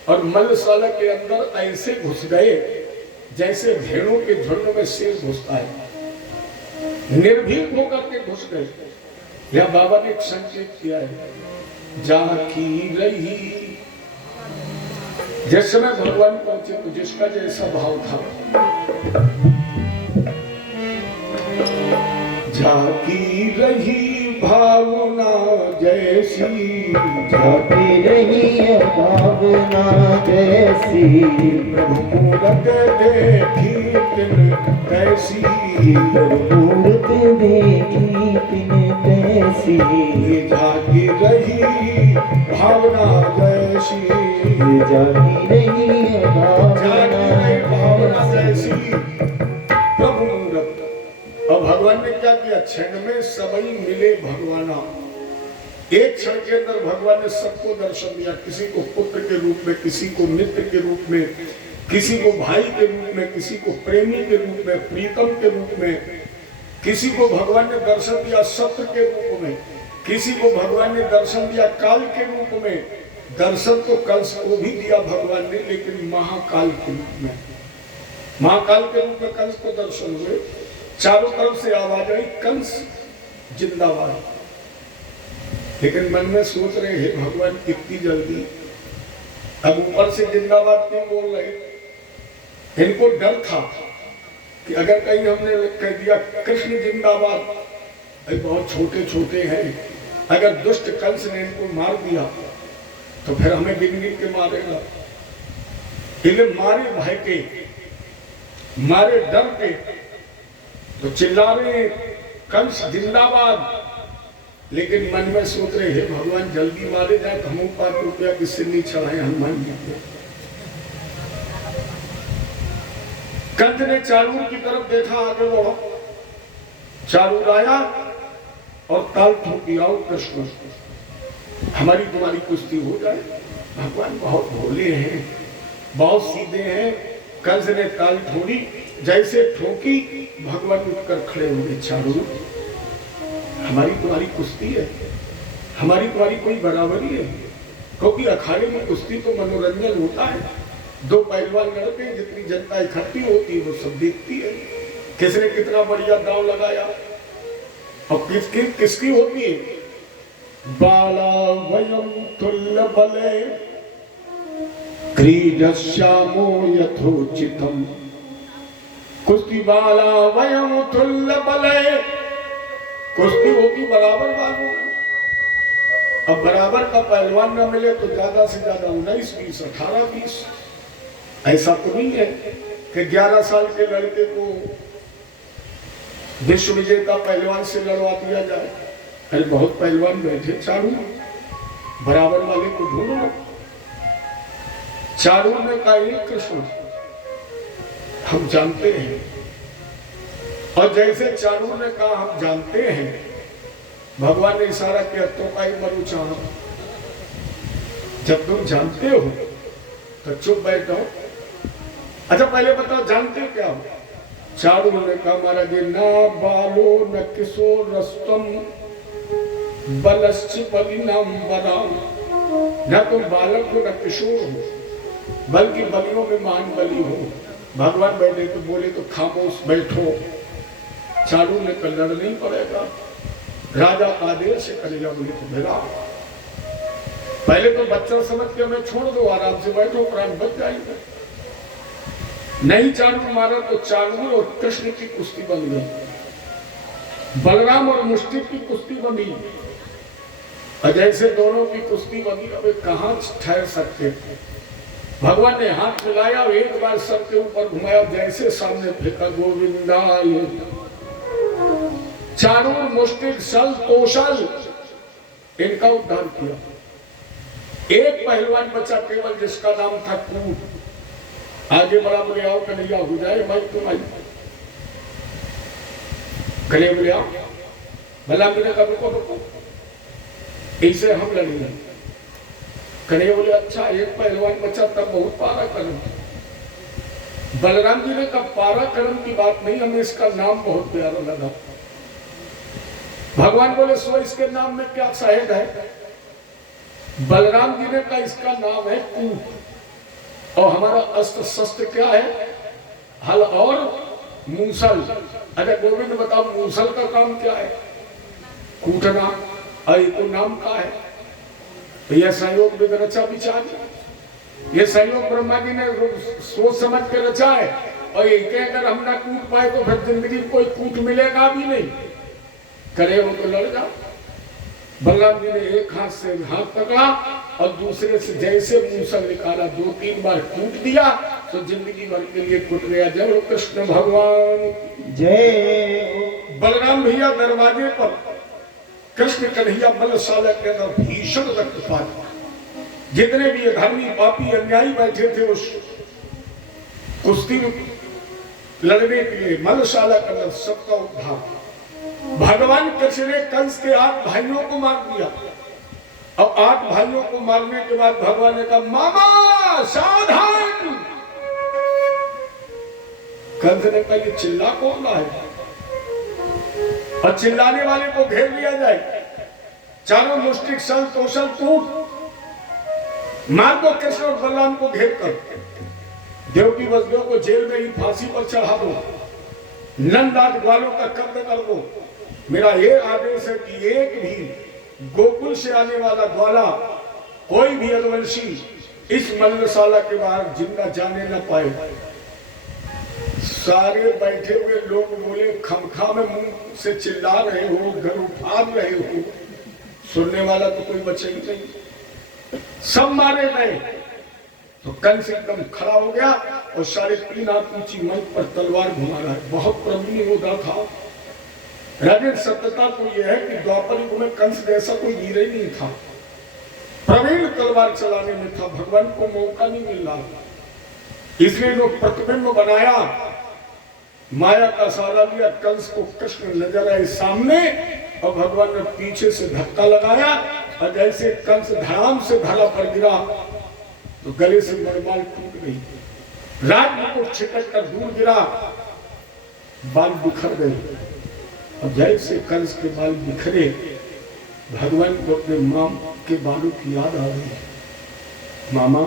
और मलशाला के अंदर ऐसे घुस गए जैसे भेड़ों के झुंड में शेर घुसता है। निर्भीक होकर के घुस गए। यह बाबा ने एक संकेत किया है, जाकी रही। जिस समय भगवान पहुंचे तो जिसका जैसा भाव था, जाकी रही भावना जैसी, जाती रही भावना जैसी, प्रभु मूरत देखी तिन कैसी, मूर्त देखी तिन कैसी, जागी रही भावना जैसी, जाती रही भावना जैसी प्रभु मूरत। और भगवान ने क्या किया? क्षण में सबई मिले भगवाना। एक क्षण के अंदर भगवान ने सबको दर्शन दिया, किसी को पुत्र के रूप में, किसी को मित्र के रूप में, किसी को भाई के रूप में, किसी को प्रेमी के रूप में, प्रीतम के रूप में, किसी को भगवान ने दर्शन दिया शत्रु के रूप में, किसी को भगवान ने दर्शन दिया काल के रूप में। दर्शन तो कंस को भी दिया भगवान ने, लेकिन महाकाल के रूप में, महाकाल के रूप में कंस को दर्शन हुए। चारों तरफ से आवाज आई कंस जिंदाबाद, लेकिन मन में सोच रहे हैं भगवान कितनी जल्दी, अब ऊपर से जिंदाबाद क्यों बोल रहे। इनको डर था कि अगर कहीं हमने कह दिया कृष्ण जिंदाबाद, बहुत छोटे छोटे हैं, अगर दुष्ट कंस ने इनको मार दिया तो फिर हमें गिन गिन के मारेगा। इन्हें मारे भय के, मारे डर के, तो चिल्ला रहे कंस जिंदाबाद, लेकिन मन में सोच रहे हैं भगवान जल्दी मारे जाए तो हम 5 रुपया किससे नहीं चढ़ाए हनुमान जी को। कंस ने चारूर की तरफ देखा, आगे बढ़ो। चारूर आया और ताल ठोकी, आओ कृष्ण हमारी तुम्हारी कुश्ती हो जाए। भगवान बहुत भोले हैं, बहुत सीधे हैं। कंस ने ताल ठोड़ी, जैसे ठोकी भगवान उठकर खड़े हुए। चारूर हमारी तुम्हारी कुश्ती है, हमारी तुम्हारी कोई बराबरी है, क्योंकि अखाड़े में कुश्ती तो मनोरंजन होता है। 2 पहलवान लड़ते हैं, जितनी जनता इकट्ठी होती है वो सब देखती है किसने कितना बढ़िया दांव लगाया। और किसकी होती है बाला वयम तुल्य बले क्रीडश्यामो यथोचितम, कुश्ती बाला वयम तुल्य बले, कुश्ती होती बराबर वालों में। अब बराबर का पहलवान न मिले तो ज्यादा से ज्यादा 19, 20, 18, 20। ऐसा तो नहीं है कि 11 साल के लड़के को विश्व विजेता पहलवान से लड़वा दिया जाए। अरे बहुत पहलवान बैठे, चारू बराबर वाले को ढूंढो। चारू ने कहा कृष्ण हम जानते हैं, और जैसे चारू ने कहा हम जानते हैं, भगवान ने इशारा किया तो आई मरु चाह, जब तुम जानते हो तो चुप बैठो। अच्छा पहले बताओ जानते क्या हो। चारू ने कहा महाराज ना बालो न किशोर रस्तम बलश्च बलिनाम बराम, न तुम बालक हो न किशोर हो, बल्कि बलियों में महान बलि हो। भगवान बैठे तो बोले तो खामोश बैठो। चारू ने कहा लड़ नहीं पड़ेगा, राजा आदेश से करेगा। बोले तो मेरा पहले तो बच्चा समझ के मैं छोड़ दो, आराम से बैठो, प्राण बच जाएंगे। नहीं चारू मारा तो चारू और कृष्ण की कुश्ती बन गई, बलराम और मुष्टि की कुश्ती बनी। और जैसे दोनों की कुश्ती बनी, अब कहां ठहर सकते थे। भगवान ने हाथ मिलाया और एक बार सबके ऊपर घुमाया, जैसे सामने फेंका गोविंदा। चारू मुष्टि सल तोशल इनका उद्धार किया। एक पहलवान बचा केवल, जिसका नाम था कूट। आगे बड़ा बोले आओ कन्हैया हो जाए, मैं तुम आई कन्हैया बोले आओ, भला मैंने कहा रुको रुको, इसे हम लड़ेंगे। कन्हैया बोले अच्छा एक पहलवान बचा तब बहुत पारा कर्म। बलराम जी ने कहा पारा कर्म की बात नहीं, हमें इसका नाम बहुत प्यारा लगा। भगवान बोले सो इसके नाम में क्या शायद है। बलराम जी ने कहा इसका नाम है कूट, और हमारा अस्त्र शस्त्र क्या है हल और मूसल। अरे गोविंद बताओ मूसल का काम क्या है, कूटना। और ये तो नाम का है। तो यह संयोग में रचा विचार, ये संयोग ब्रह्मा जी ने सोच समझ के रचा है। और ये कह अगर हम ना कूट पाए तो फिर जिंदगी कोई कूट मिलेगा भी नहीं, करे वो तो लड़ जाओ। बलराम जी ने एक हाथ से हाथ पकड़ा और दूसरे से जैसे मूसल निकाला, 2-3 बार कूट दिया तो जिंदगी भर के लिए कूट गया। जय कृष्ण भगवान जय। बलराम भैया दरवाजे पर, कृष्ण कन्हैया बलशाला के अंदर भीषण रक्तपात। जितने भी धर्मी पापी अन्यायी बैठे थे उस कुश्ती लड़ने के लिए मलशाला के अंदर, सबका उद्धार। भगवान कृष्ण ने कंस के 8 भाइयों को मार दिया। और 8 भाइयों को मारने के बाद भगवान ने कहा मामा सावधान। कंस ने कहा ये चिल्ला कौन रहा है, और चिल्लाने वाले को घेर लिया जाए, चारों मुष्टिक सल तोसल टूट मार दो, कृष्ण और बलराम को घेर कर देवकी वसुदेव को जेल में ही फांसी पर चढ़ा दो, नंद आदि ग्वालों का कत्ल कर दो। मेरा ये आदेश है कि एक भी गोकुल से आने वाला ग्वाला, कोई भी यदुवंशी इस मल्लशाला के बाहर जिंदा जाने न पाए। सारे बैठे हुए लोग बोले खमखा में मुंह से चिल्ला रहे हो, घर उठार रहे हो, सुनने वाला तो कोई बचे ही नहीं, सब मारे गए। तो कंस एकदम खड़ा हो गया और 3.5 हाथ ऊंची मंच पर तलवार घुमा रहा है। बहुत प्रवीण योद्धा था। राजन सत्यता तो यह है कि द्वापर युग में कंस जैसा कोई वीर ही नहीं था, प्रवीण तलवार चलाने में था। भगवान को मौका नहीं मिल रहा, इसलिए लोग प्रतिबिंब बनाया, माया का सहारा लिया। कंस को कृष्ण नजर आए सामने और भगवान ने पीछे से धक्का लगाया और जैसे कंस धड़ाम से धरा पर गिरा तो गले से मरमाल टूट गई, राजमुकुट छिटक कर दूर गिरा, बाल बिखर गए। और जैसे कंस के बाल बिखरे भगवान को अपने मां के बालों की याद आ गई। मामा,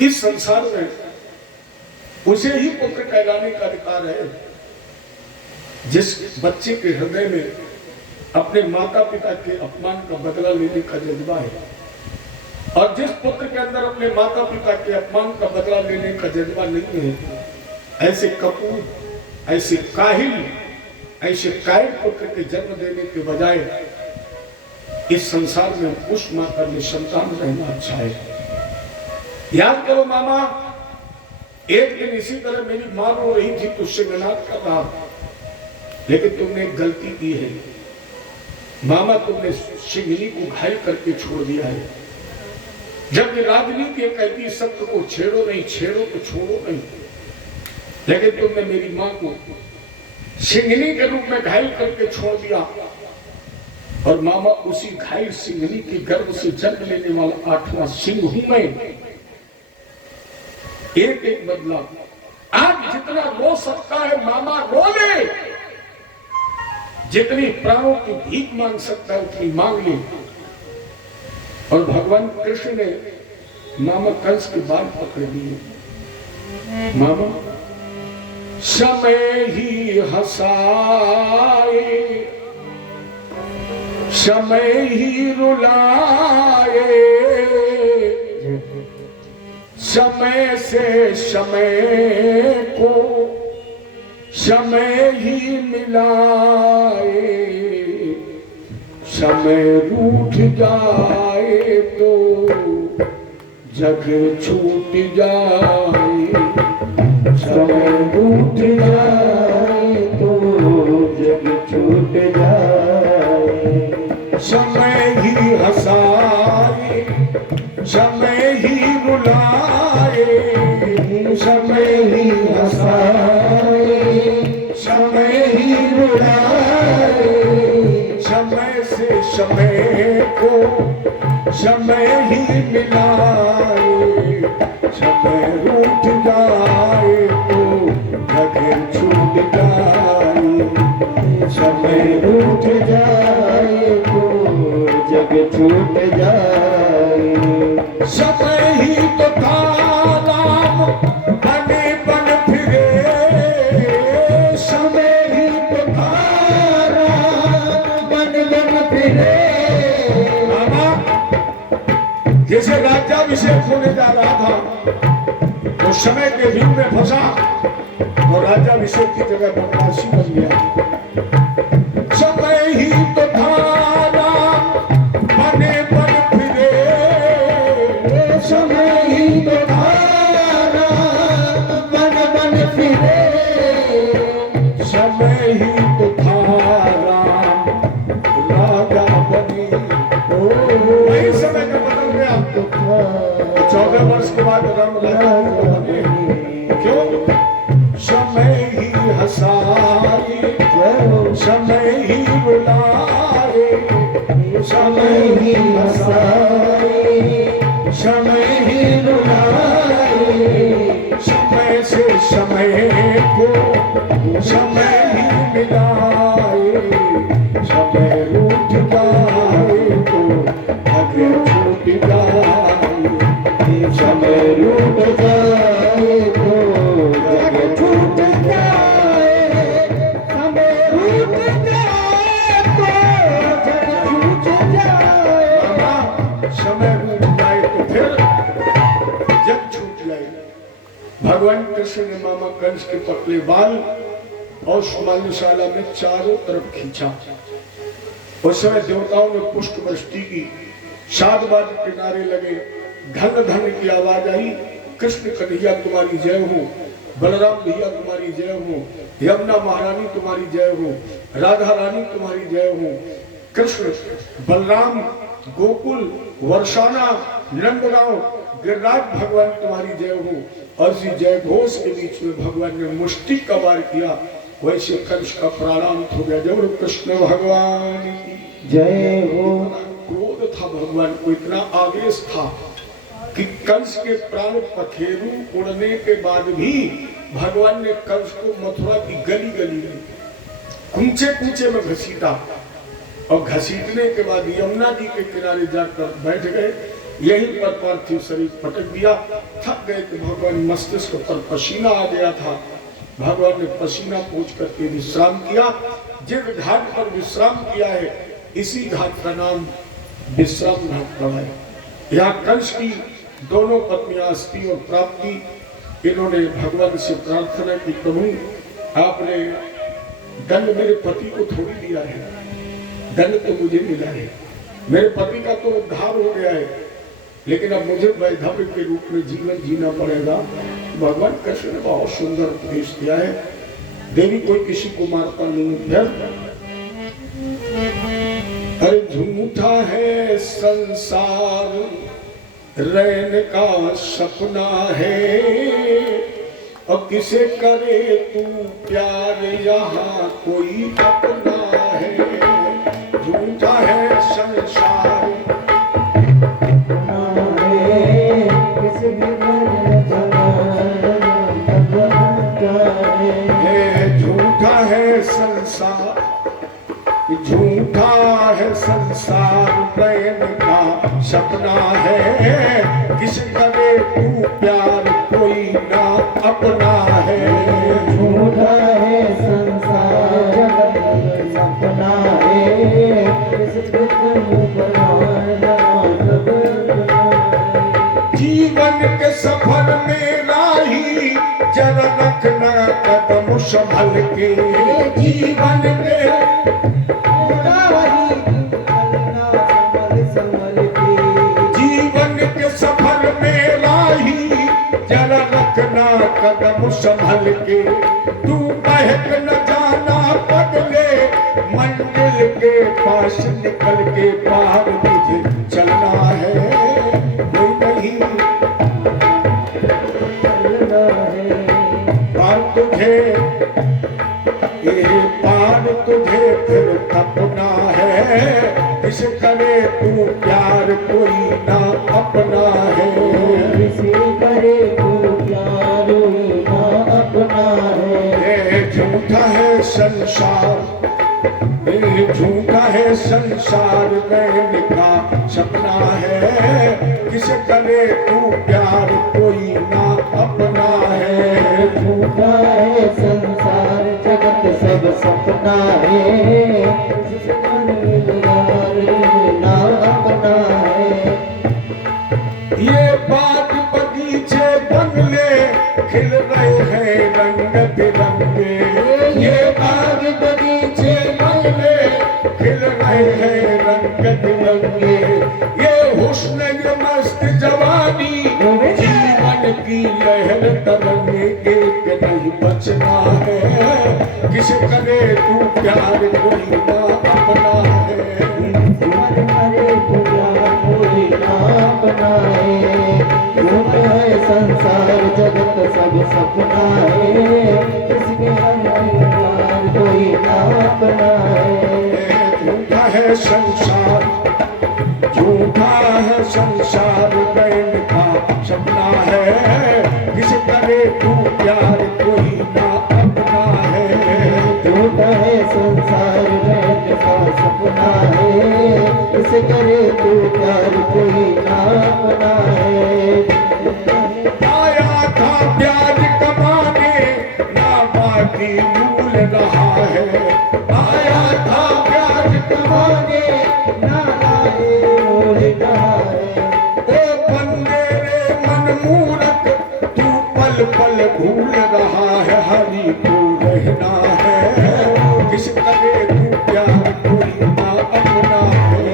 इस संसार में उसे ही पुत्र कहलाने का अधिकार है जिस बच्चे के हृदय में अपने माता पिता के अपमान का बदला लेने का जज्बा है, और जिस पुत्र के अंदर अपने माता पिता के अपमान का बदला लेने का जज्बा नहीं है, ऐसे कपूर, ऐसे काहिल, ऐसे कायर पुत्र के जन्म देने के बजाय इस संसार में उस मां का निसंतान रहना अच्छा है। याद करो मामा, एक दिन इसी तरह मेरी मां रो रही थी, तुझसे मिलाप कर रहा, लेकिन तुमने एक गलती की है मामा, तुमने सिंहनी को घायल करके छोड़ दिया है। जब ये राजनीति कहती सत्य को छेड़ो नहीं, छेड़ो तो छोड़ो नहीं, लेकिन तुमने मेरी मां को सिंहनी के रूप में घायल करके छोड़ दिया। और मामा उसी घायल सिंहनी के गर्भ से जन्म लेने वाला 8वां सिंह हूं मैं। एक एक बदला, आज जितना रो सकता है मामा रो ले, जितनी प्राणों की भीख मांग सकता है उतनी मांग ले। और भगवान कृष्ण ने मामा कंस के बाल पकड़ लिए। मामा, समय ही हंसाए, समय ही रुलाए, समय से समय को समय ही मिलाए, समय रूठ जाए तो जग छूट जाए, समय रूठ जाए तो जग छूट जाए। समय ही हंसाए, समय ही रुलाए, समय ही हंसाए, समय ही रुलाए, समय से समय को समय ही मिलाए, समय रूठ जाए तो जग छूट जाए, समय रूठ जाए तो जग छूट जाए। समय ही तो था राम बने बन फिरे, समय ही तो था राम बन बन फिरे। जैसे राज्याभिषेक होने जा रहा था तो समय के रीत में फंसा और राज्याभिषेक की जगह बदमाशी बन गया। समय ही तो था राम बने बन फिरे, समय ही तो था राम बन बन फिरे। समय ही तो था राम राजा बने, वही समय का बदल गया। 14 वर्ष के बाद राम राजा बने। क्यों? समय ही हंसाए, समय ही रुलाए, समय ही हंसाए, समय ही रुलाए, समय से समय को समय ही मिलाए, समय रूठ जाए तो आगे छूट जाए, समय रूठ जाए तो आगे छूट जाए, समय रूठ जाए तो आगे छूट जाए। समय रूठ जाए तो फिर जग छूट जाए। भगवान कृष्ण ने मामा कंस के पतले बाल और समालशाला में चारों तरफ खींचा। उस समय देवताओं ने पुष्प वृष्टि की, साधुवाद के नारे लगे, धन धन की आवाज आई, कृष्ण कन्हैया तुम्हारी जय हो, बलराम भैया तुम्हारी जय हो, यमुना महारानी तुम्हारी जय हो, राधा रानी तुम्हारी जय हो, कृष्ण बलराम गोकुल वर्षाना नंदगांव गिरिराज भगवान तुम्हारी जय हो। और इसी जय घोष के बीच में भगवान ने मुष्टि का वार किया, वैसे कंस का प्राणांत हो गया। जब कृष्ण भगवान की जय हो। क्रोध था भगवान को, इतना आवेश था कि कंस के प्राण पखेरु उड़ने के बाद भी भगवान ने कंस को मथुरा की गली गली में कूचे कूचे में घसीटा, और घसीटने के बाद यमुना जी के किनारे जाकर बैठ गए। यहीं पर पार्थिव शरीर पटक दिया। थक गए कि भगवान मस्तिष्क पर पसीना आ गया था, भगवान ने पसीना पोंछ करके विश्राम किया। जिस घाट पर विश्राम किया है इसी घाट का नाम विश्राम घाट पड़ा है। यहाँ कंस की दोनों पत्नियां अस्थि और प्राप्ति। इन्होंने भगवान से प्रार्थना की, प्रभु आपने दंड मेरे पति को थोड़ी दिया है, दंड तो मुझे मिला है, मेरे पति का तो उद्धार हो गया है, लेकिन अब मुझे वैधव्य के रूप में जीवन जीना पड़ेगा। भगवान कृष्ण ने बहुत सुंदर उपदेश दिया है। देवी कोई किसी को मारता नहीं है। अरे झूठा है संसार, रैन का सपना है, और किसे करे तू प्यार, यहाँ कोई अपना है। झूठा है संसार, झूठा है संसार, झूठा है संसार, प्रेम का सपना है, किस करे तू प्यार, कोई ना अपना है। झूठा है संसार, सपना है, किसको तुम बनाना। जीवन के सफर में राही जरा रखना कदम संभल के, जीवन के जीवन के सफर में राही जरा रखना कदम संभल के। तू बहक न जाना पगले, मंजिल के पास निकल के पार तुझे चलना है। कोई नहीं पार तुझे, ये पार तुझे फिर अपना है, किसे करे तू प्यार, कोई ना अपना है। किसे करे तू प्यार, ना अपना है। ये झूठा है संसार, ये झूठा है संसार, रैन का सपना है, किसे करे तू प्यार, कोई ना अपना है। झूठा है संसार, जगत सब सपना है, जिसे मन मिलवार, ना अपना है। ये बाग बगीचे बंगले खिल रहे हैं रंग बिरंगे, ये बाग बगीचे बंगले खिल रहे हैं रंग बिरंगे। ये हुस्न ये मस्त जवानी, जीवन की लहर तरंगे, एक नहीं बचना है, किस करे तू प्यार, कोई ना अपना है। कोई ना अपना है। झूठा है संसार, जगत सब सपना है, किसके मन में प्यार, कोई ना अपना है। झूठा है है संसार, झूठा है संसार, बैन का सपना है, किस करे तू प्यार कोई ना अपना है। झूठा है संसार रहने का सपना है, इसे करे तू प्यार कोई ना अपना है। आया था प्याज कमाने, ना बाकी भूल रहा है। आया था प्याज कमाने, ना लाए भूल रहा है। ओ बंदे रे मन मूरख, तू पल पल भूल रहा है, हरी तू रहना है, किस करे तू प्यार कोई ना अपना है।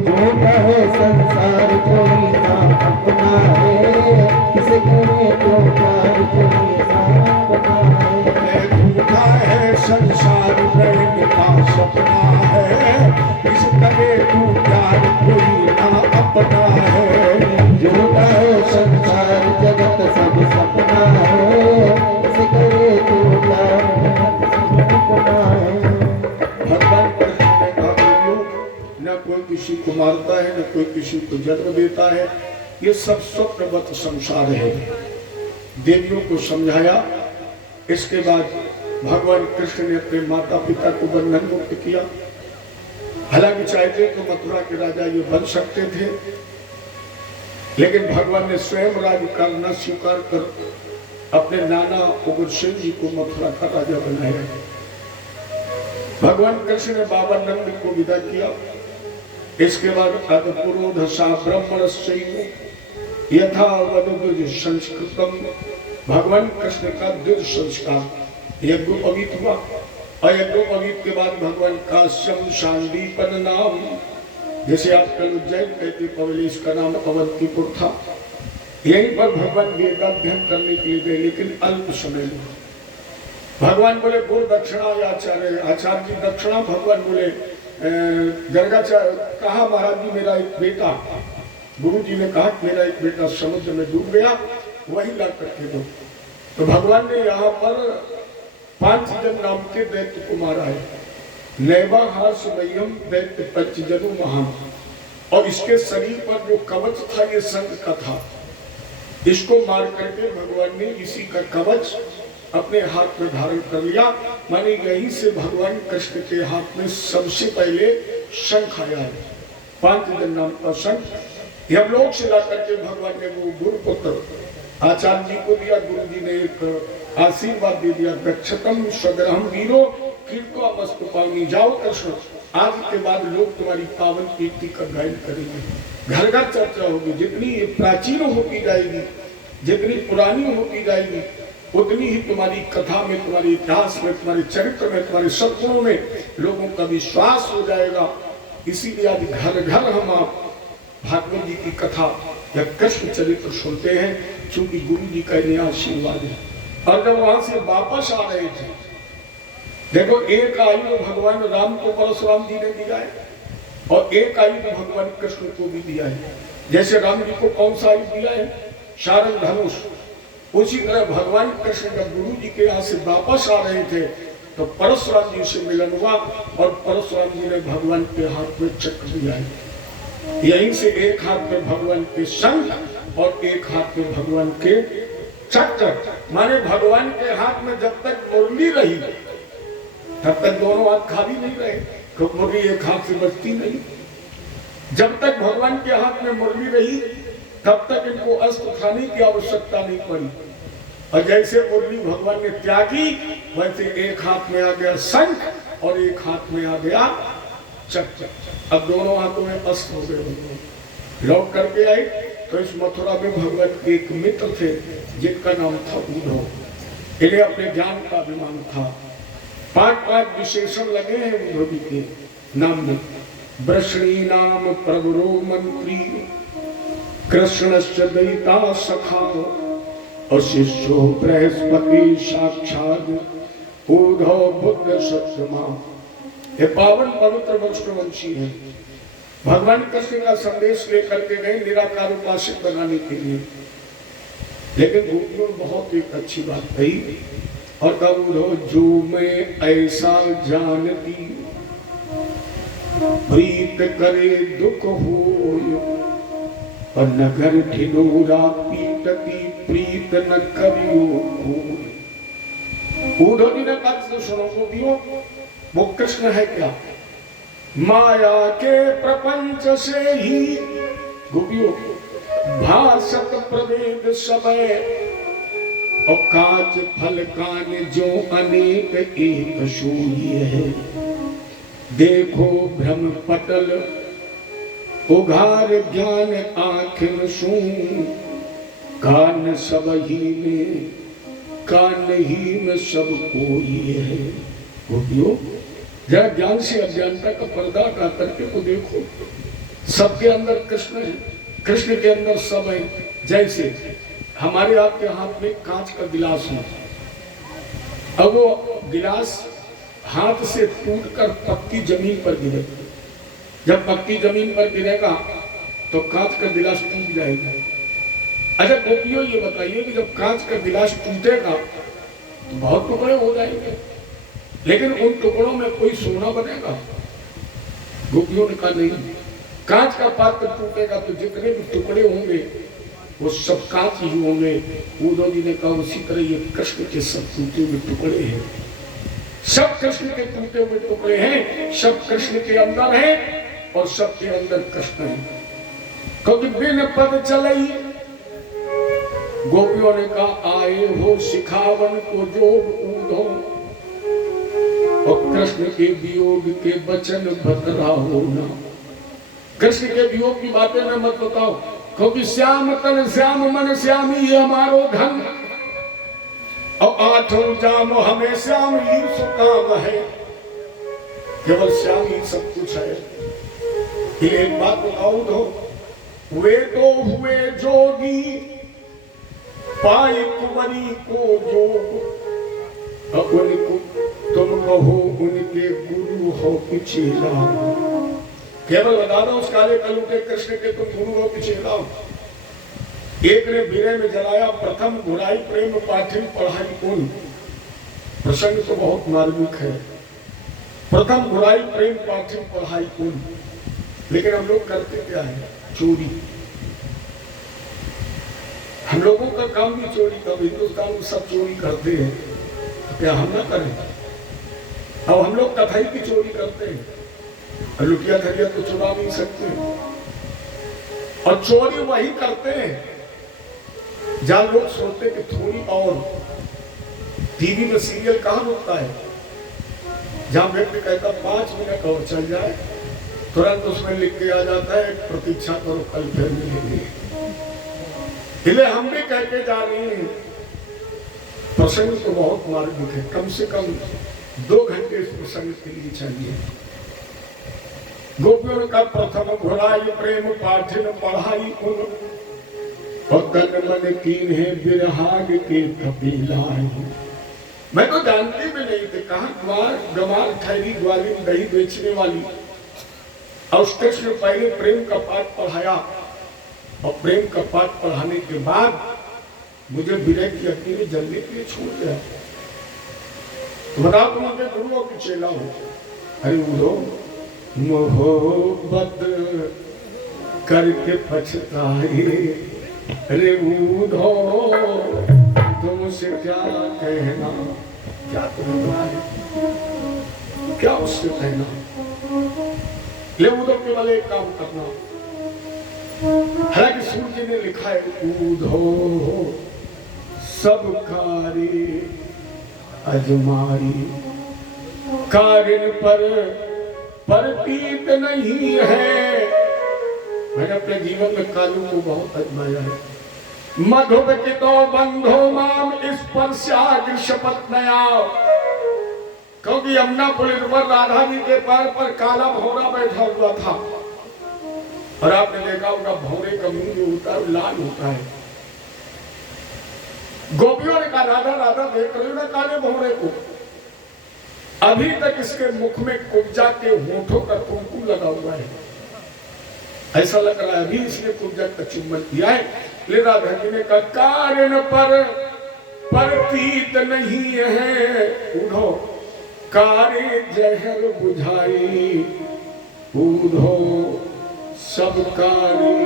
झूठा है संसार कोई ना अपना है, इसे करे तो प्यार कोई ना अपना है। झूठा है संसार रहने का सपना है, किस करे तू प्यार कोई ना अपना है। झूठा है संसार जगत सब सपना है, इसे करे तो प्यार सब अपना है। भगवान कृष्ण ने कहा बोलो, न कोई किसी को मारता है, न कोई किसी को जन्म देता है, ये सब स्वप्नवत संसार है। देवियों को समझाया। इसके बाद भगवान कृष्ण ने अपने माता पिता को बंधन मुक्त किया। हालांकि चाहते तो मथुरा के राजा ये बन सकते थे, लेकिन भगवान ने स्वयं राज्यकाल न स्वीकार कर अपने नाना उग्रसेन जी को मथुरा का राजा बनाया। भगवान कृष्ण ने बाबा नंद को विदा किया। इसके बाद अदपुरोधसा ब्रह्मणस्यैव यथा वद संस्कृतम, भगवान कृष्ण का द्विज संस्कार यज्ञोपवीत हुआ। और यज्ञोपवीत के बाद भगवान काश्यम शांदीपन नाम, जैसे आप कल उज्जैन कहते पहले इसका नाम अवंतीपुर था, यहीं पर भगवान वेदाध्ययन करने के लिए गए, लेकिन अल्प समय में। भगवान बोले गुरु दक्षिणा आचार्य, आचार्य जी दक्षिणा। भगवान बोले गर्गाचार्य कहा महाराज जी मेरा एक बेटा, गुरु जी ने कहा मेरा एक बेटा समुद्र में डूब गया, वही ला करके दो। तो भगवान ने यहाँ पर 5 जन नाम के दैत्य को मारा है। नैवा हास मह्यम दैत्य पंचजनु महान, और इसके शरीर पर जो कवच था ये संग का था। इसको मार करके भगवान ने इसी का कवच अपने हाथ में धारण कर लिया। माने यहीं से भगवान कृष्ण के हाथ में सबसे पहले शंख आया है, 5 जन नाम का शंख। यमलोक से ला करके भगवान ने वो गुरुपुत्र आचार्य जी को दिया। गुरु जी ने एक आशीर्वाद दे दिया, गच्छतम स्वग्रहम वीरो कीर्तो मस्तु पावनी। जाओ कृष्ण, आज के बाद लोग तुम्हारी पावन कीर्ति का गायन करेंगे, घर घर चर्चा होगी। जितनी ये प्राचीन होती जाएगी, जितनी पुरानी होती जाएगी, उतनी ही तुम्हारी कथा में, तुम्हारे इतिहास में, तुम्हारे चरित्र में, तुम्हारे सत्गुणों में लोगों का विश्वास हो जाएगा। इसीलिए आज घर घर हम आप भागवत जी की कथा या कृष्ण चरित्र सुनते हैं, क्योंकि गुरु जी का यह आशीर्वाद है। और जब वहां से वापस आ रहे थे, देखो एक आयु भगवान राम को परशुराम जी ने दिया है, और एक आयु भगवान कृष्ण को भी दिया है। जैसे राम जी को कौन सा आयु दिया है, शारंग धनुष, उसी तरह भगवान कृष्ण जब गुरु जी के यहाँ से वापस आ रहे थे तो परशुराम जी से मिलन हुआ, और परशुराम जी ने भगवान के हाथ में चक्र दिया है। यहीं से एक हाथ में भगवान के शंख और एक हाथ में भगवान के चक्र। माने भगवान के हाथ में जब तक मुरली रही तब तक दोनों हाथ खाली नहीं रहे, क्योंकि मुरली एक हाथ से बचती नहीं। जब तक भगवान के हाथ में मुरली रही तब तक इनको अस्त्र उठाने की आवश्यकता नहीं पड़ी। और जैसे मुरली भगवान ने त्यागी, वैसे एक हाथ में आ गया शंख और एक हाथ में आ गया चक्र। अब दोनों हाथों में अस्त्र हो गए। लौट करके आए तो इस मथुरा में भगवान के एक मित्र थे जिनका नाम था उद्धव। इन्हें अपने ज्ञान का अभिमान था। 5 विशेषण लगे हैं उद्धव जी के नाम में। वृषणी नाम प्रवरो मंत्री, कृष्णस्य दयिता सखा, और शिष्यो बृहस्पति साक्षात, उद्धव बुद्ध सत्यमा। ये पावन पवित्र वैष्णवंशी है। भगवान कृष्ण का संदेश लेकर के गए निराकार उपासक बनाने के लिए, लेकिन गोपियों ने बहुत एक अच्छी बात कही और कहा, जो मैं ऐसा जानती प्रीत करे दुख होयो और नगर ढिलोरा पीटती प्रीत न करियो कोई। उद्धव जी ने कहा सुनो गोपियों, वो कृष्ण है क्या? माया के प्रपंच से ही गोपियों भाषत प्रवेद समय और कांच फल कान जो अनेक एक सोई है। देखो भ्रम पटल उघार ज्ञान आखिर सूं, कान सब ही में कान ही में सब कोई है। गोपियों जरा ज्ञान से अज्ञानता का पर्दा हटा करके को देखो, सबके अंदर कृष्ण है, कृष्ण के अंदर सब है। जैसे हमारे आपके हाथ में कांच का गिलास है, अब वो गिलास हाथ से टूटकर पक्की जमीन पर गिरे, जब पक्की जमीन पर गिरेगा तो कांच का गिलास टूट जाएगा। अच्छा गोपियों ये बताइए कि जब कांच का गिलास टूटेगा तो बहुत टुकड़े हो जाएंगे, लेकिन उन टुकड़ों में कोई सोना बनेगा? गोपियों ने कहा नहीं, कांच का पात्र टूटेगा तो जितने भी टुकड़े होंगे वो सब कांच ही होंगे। उद्धव जी ने कहा उसी तरह ये कृष्ण के सब टूटे हुए टुकड़े हैं, सब कृष्ण के टूटे हुए टुकड़े हैं, सब कृष्ण के अंदर हैं और सबके अंदर कृष्ण है। क्योंकि बिन पद चले, गोपियों ने कहा आए हो सिखावन को जोग ऊधो और कृष्ण के वियोग के वचन बतरा होना। कृष्ण के वियोग की बातें न मत बताओ, क्योंकि श्याम तन श्याम मन श्यामी ये हमारो धन और आठों जाम हमें श्याम ही सुकाम है। केवल श्याम ही सब कुछ है। एक बात बताओ तो, वे तो हुए जोगी पाई कुंवरी को जोग और उनको तुम कहो उनके गुरु हो कि चेला। केवल बता दो उस काले कलूटे कृष्ण के तुम गुरु हो कि चेला हो। एक ने बीरे में जलाया प्रथम घुराई प्रेम पाठिन पढ़ाई कुल। प्रसंग तो बहुत मार्मिक है। प्रथम घुराई प्रेम पाठिन पढ़ाई कुल, लेकिन हम लोग करते क्या है? चोरी। हम लोगों का काम भी चोरी का, हिंदुस्तान में सब चोरी करते हैं, तो क्या हम ना करें? अब हम लोग कथाई की चोरी करते हैं, लुटिया धरिया तो चुरा नहीं सकते, और चोरी वही करते हैं जहां लोग सोचते कि थोड़ी और। टीवी में सीरियल कहां होता है जहां व्यक्ति कहता 5 मिनट और चल जाए, तुरंत उसमें लिख के आ जाता है प्रतीक्षा करो कल फिर मिलेंगे। इसलिए हम भी कहते जा रहे हैं प्रसंग तो बहुत मार्मिक है, कम से कम 2 घंटे इस प्रसंग के लिए चाहिए। गोपियों का प्रथम घुराई प्रेम पाठिन पढ़ाई कुल और तन मन कीन है बिरहाग के कपिलाए। मैं तो जानती भी नहीं थी, कहा गमार ठहरी ग्वाली दही बेचने वाली। और कृष्ण पहले प्रेम का पाठ पढ़ाया और प्रेम का पाठ पढ़ाने के बाद मुझे विरह की अग्नि में जलने के लिए छोड़ दिया। तो बताओ तुम उनके गुरुओं की चेला हो। अरे उधो मोहब्बत करके पछताए, अरे उधो तुमसे क्या कहना, क्या तुम्हें क्या उससे कहना। ले उधो केवल एक काम करना, हालांकि सूर्य ने लिखा है उधो सब कार्य अजमाई, कारिन पर प्रतीत नहीं है। मैंने अपने जीवन में कालू को बहुत अजमाया है। मधुबकितो बंधो माम स्पर्शाग्र शपथ नया, क्योंकि यमुना पुलिस पर राधा जी के पैर पर काला भौरा बैठा हुआ था और आपने देखा उनका भौरे का मुंह जो होता है लाल होता है। गोपियों ने कहा राधा राधा देख रहे हो ना काले भौरे को, अभी तक इसके मुख में कुब्जा के होठों का कुमकुम लगा हुआ है, ऐसा लग रहा है अभी इसने कुब्जा का चुम्बन किया है। ले राधा जी ने कहा कारण पर प्रतीत नहीं है, उठो कार्य जहर बुझाई ऊधो सब कारी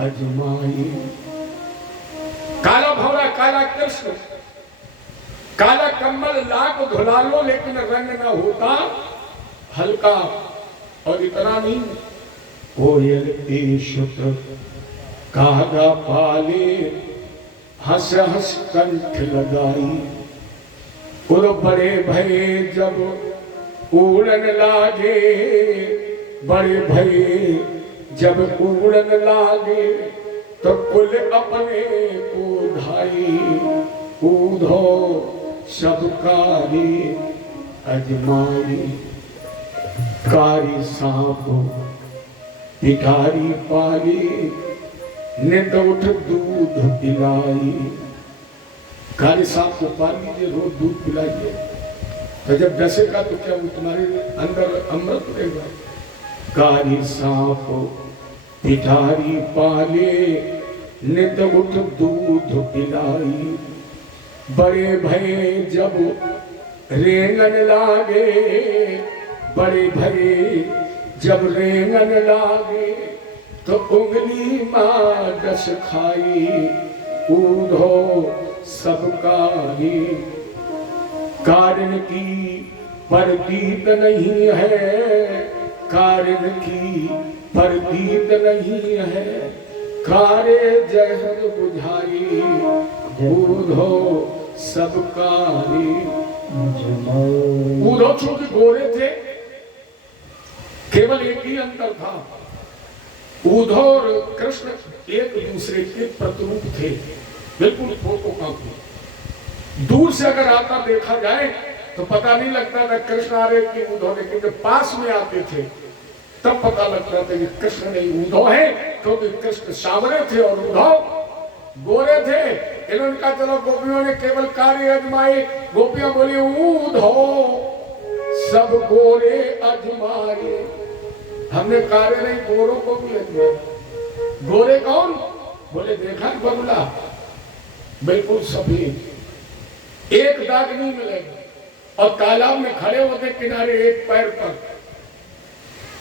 अजमाई। काला भौरा काला कृष्ण, काला कम्बल लाख धुला लो लेकिन रंग न होता हल्का। और इतना नहीं, कोयल ईशुत कागा पाले हंस हंस कंठ लगाई। उड़ बड़े भये जब उड़न लागे, बड़े भये जब उड़न लागे तो कुल अपने को धाई। ऊधो सब कारी अजमाई। कारी सांप पिटारी पाली, नित उठ दूध पिलाई। कारी सांप को पाल लीजिए, रोज दूध पिलाइए, तो जब डसेगा तो क्या वो तुम्हारे अंदर अमृत रहेगा। कारी सांप पिटारी पाले, नित उठ दूध पिलाई। बड़े भये जब रेंगन लागे, बड़े भये जब रेंगन लागे तो उंगली मां डस खाई। ऊधो सब कारी, कारण की प्रतीत नहीं है, कारण की प्रतीत नहीं है। कारे जहर बुझाई, ऊधो सब कारी। ऊधो चूंकि गोरे थे, केवल एक ही अंतर था, ऊधो और कृष्ण एक दूसरे के प्रतिरूप थे, बिल्कुल फोटो कॉपी। दूर से अगर आता देखा जाए तो पता नहीं लगता था कृष्ण आ रहे कि ऊधो, लेकिन जब पास में आते थे तब पता लगता था कि कृष्ण नहीं ऊधो है, क्योंकि कृष्ण सांवरे थे और ऊधो गोरे थे। इन्होंने कहा चलो गोपियों ने केवल कार्य अजमाए। गोपियां बोली ऊधो सब गोरे अजमाए। हमने कार्य नहीं, गोरों को भी अजमाया। गोरे कौन? बोले देखा बगुला बिल्कुल सफेद, एक दाग नहीं मिलेगा। और तालाब में खड़े होते किनारे एक पैर पर,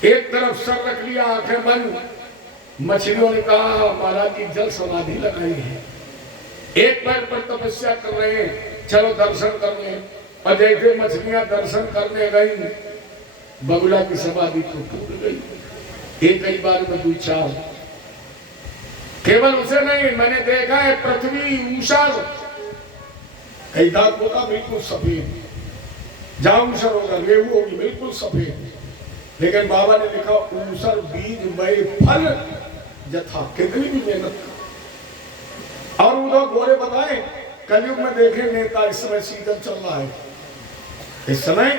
एक तरफ सर रख लिया, आंखें बंद। मछलियों ने कहा महाराज की जल समाधि लगाई है, एक पैर पर तपस्या कर रहे हैं, चलो दर्शन करने। और जैसे मछलियां दर्शन करने गई, बगुला की समाधि तो टूट गई। एक ही बार में 2-4, केवल उसे नहीं, मैंने देखा है पृथ्वी ऊषा कई दाग होगा बिल्कुल सफेद, जहां ऊषर होगा रेहू होगी बिल्कुल सफेद। लेकिन बाबा ने लिखा ऊसर बीज मय फल जथा, कितनी भी मेहनत। और उधर गोरे बताए कलयुग में देखे नेता, इस समय सीजन चल रहा है, इस समय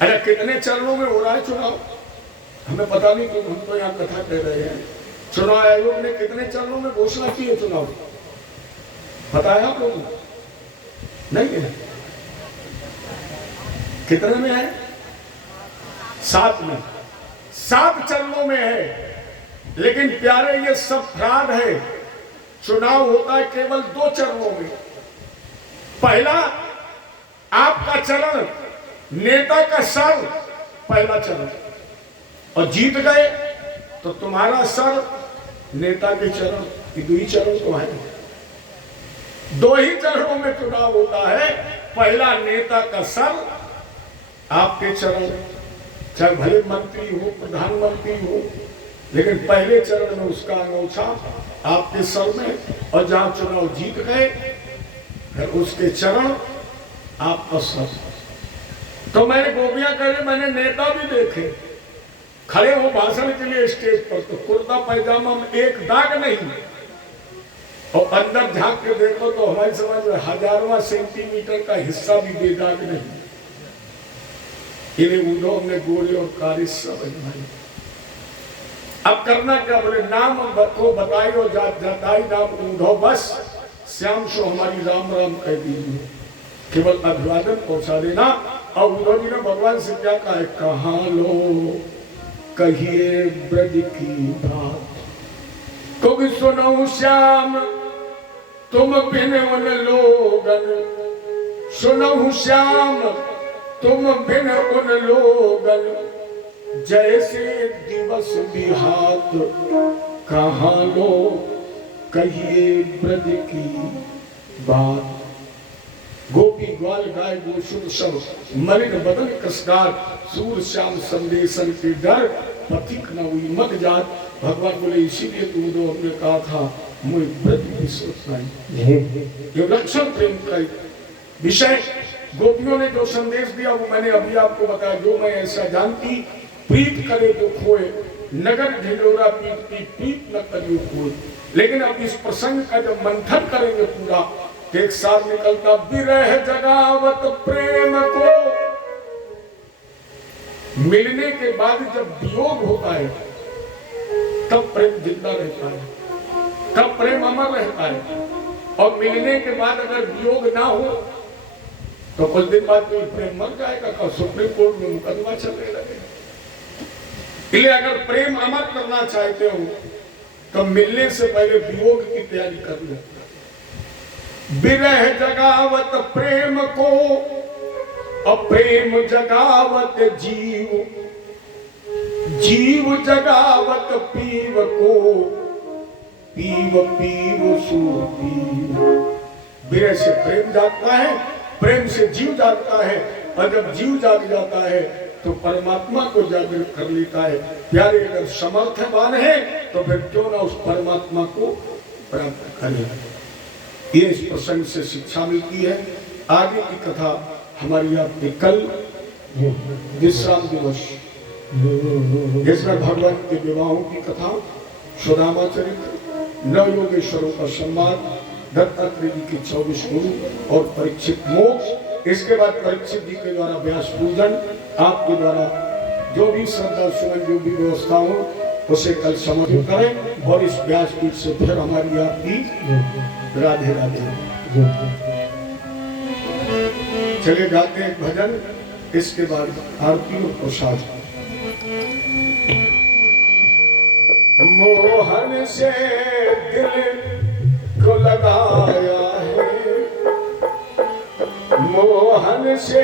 अरे कितने चरणों में हो रहा है चुनाव, हमें पता नहीं क्यों, हम तो यहाँ कथा कह रहे हैं। चुनाव आयोग ने कितने चरणों में घोषणा की है चुनाव, पता है आप लोगों को? नहीं है? कितने में है? 7 में, 7 चरणों में है। लेकिन प्यारे ये सब फ्रॉड है। चुनाव होता है केवल 2 चरणों में। पहला आपका चरण, नेता का सर, पहला चरण, और जीत गए तो तुम्हारा सर, नेता के चरण, ये 2 ही चरण तो है। 2 ही चरणों में चुनाव होता है। पहला नेता का सर, आपके चरण, चाहे भले मंत्री हो, प्रधानमंत्री हो, लेकिन पहले चरण में उसका अंगूठा आपके सर में, और जहां चुनाव जीत गए फिर उसके चरण, आपका सर। तो मैंने गोपियां करे, मैंने नेता भी देखे खड़े हो भाषण के लिए स्टेज पर, तो कुर्ता पैजामा में एक दाग नहीं, और अंदर झांक के देखो तो हमारी समझ में 1000वां सेंटीमीटर का हिस्सा भी बेदाग नहीं। इन्हें ऊधो ने गोरे और कारी सब अजमाई। अब करना क्या? बोले नाम को बताई और जताई नाम ऊधो, बस श्याम सो हमारी राम राम कह दीजिए, केवल अभिवादन पहुंचा देना। और ऊधो जी ने भगवान से क्या कहा? कहा लो कहिए ब्रज की बात, क्योंकि सुनो श्याम तुम बिन उन लोगन, सुनो श्याम तुम बिन उन लोगन, जैसे दिवस बिहात कहाँ लो कहिए ब्रज की बात। गोपी ग्वाल गाय गोशुर सब मलिन बदन कसकार सूर श्याम संदेशन के डर पथिक न हुई मग जात। भगवान बोले इसीलिए तुम दो हमने कहा था मुझे ब्रज विश्वास नहीं। ये लक्षण प्रेम का विषय गोपियों ने जो संदेश दिया वो मैंने अभी आपको बताया। जो मैं ऐसा जानती प्रीत करे तो खोए नगर ढिंडोरा पीट की प्रीत न करियो खोए। लेकिन अब इस प्रसंग का जब मंथन करेंगे पूरा एक साथ निकलता विरह जगावत प्रेम को। मिलने के बाद जब वियोग होता है तब प्रेम जिंदा रहता है, तब प्रेम अमर रहता है। और मिलने के बाद अगर वियोग ना हो तो कुछ दिन बाद कोई प्रेम मर जाएगा का सुप्रीम कोर्ट में मुकदमा चलने लगेगा। इसलिए अगर प्रेम अमर करना चाहते हो तो मिलने से पहले वियोग की तैयारी कर लो। विरह जगावत प्रेम को और प्रेम जगावत जीव, जीव जगावत पीव को, पीव पीव सो पीव। विरह से प्रेम जागता है, प्रेम से जीव जागता है और जब जीव जाग जाता है तो परमात्मा को जागृत कर लेता है। प्यारे अगर समर्थवान है तो फिर क्यों ना उस परमात्मा को प्राप्त करें। ये इस प्रसंग से शिक्षा मिलती है। आगे की कथा हमारी आपके कल विश्राम दिवस जिसमें भगवान के विवाहों की कथा, सुदामा चरित्र, नव योगेश्वरों का सम्मान, दत्तात्रेय जी के 24 गुरु और परीक्षित मोक्ष। इसके बाद परीक्षित जी के द्वारा व्यास पूजन, आपके द्वारा जो भी श्रद्धा सुमन जो भी व्यवस्था हो उसे कल समर्पित करें और इस व्यास पीठ से फिर हमारी आपकी राधे राधे। चले गाते हैं भजन, इसके बाद आरती और प्रसाद। मोहन से दिल को लगाया है, मोहन से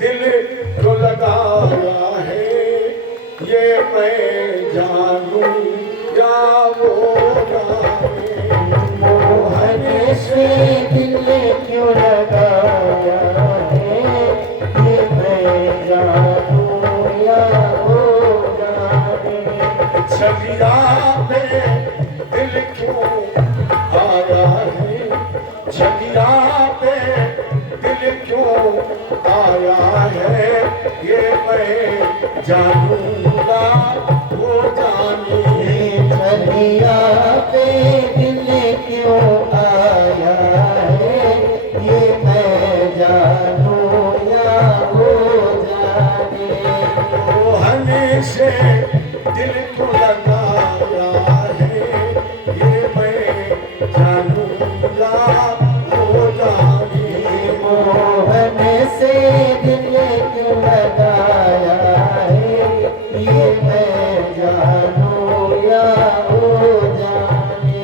दिल को लगाया है, ये मैं जानू या वो जाने। मोहन से दिल क्यों लगाया है, ये मैं जानूं या वो जाने। छलिया पे दिल क्यों आया है, छलिया पे दिल क्यों आया है, ये मैं जानूंगा वो जाने। छलिया पे दिल क्यों आया है, ये मैं जानूं या वो जाने। मोहन से दिल को लगाया है, ये मैं जानूंगा वो जाने। मोहन से दिल क्यों लगाया है, ये मैं जानूं या वो जाने।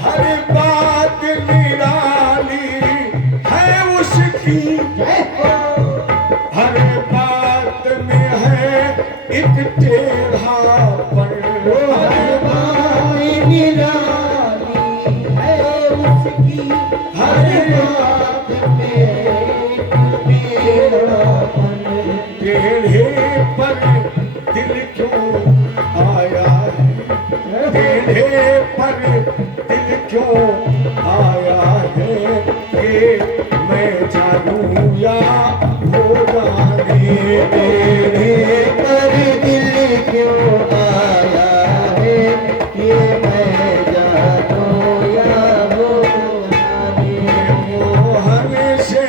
हर बात निराली है उसकी, हर बात में है एक टेढ़ापन। हर बात निराली है उसकी, हर बात में टेढ़ापन। टेढ़े पर दिल क्यों आया है, टेढ़े पर दिल क्यों आया है, ये मैं जानूं या वो जाने। टेढ़े पर दिल क्यों आया है, ये मैं जानूं या वो जाने। मोहन से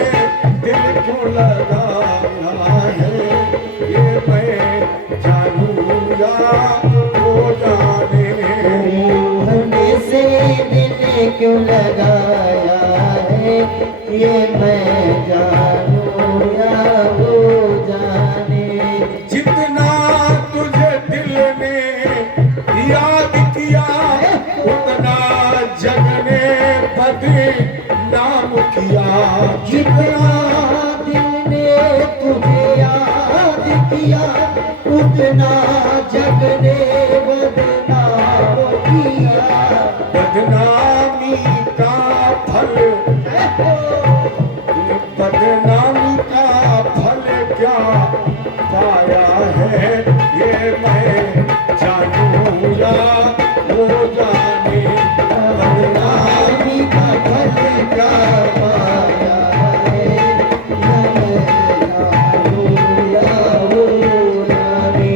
दिल क्यों लगाया है, ये मैं जानूं या वो जाने। मोहन से दिल क्यों लगाया है, ये मैं जानूं या वो जाने। जितना तुझे दिल ने याद किया उतना जग ने बदनाम किया। जितना दिल ने तुझे याद किया, जितना जग ने बदनाम किया, बदनामी का फल, बदनामी का फल क्या पाया है, ये मैं जानूं या वो जाने। बदनामी का फल क्या पाया है, या मैं जानूं या वो जाने।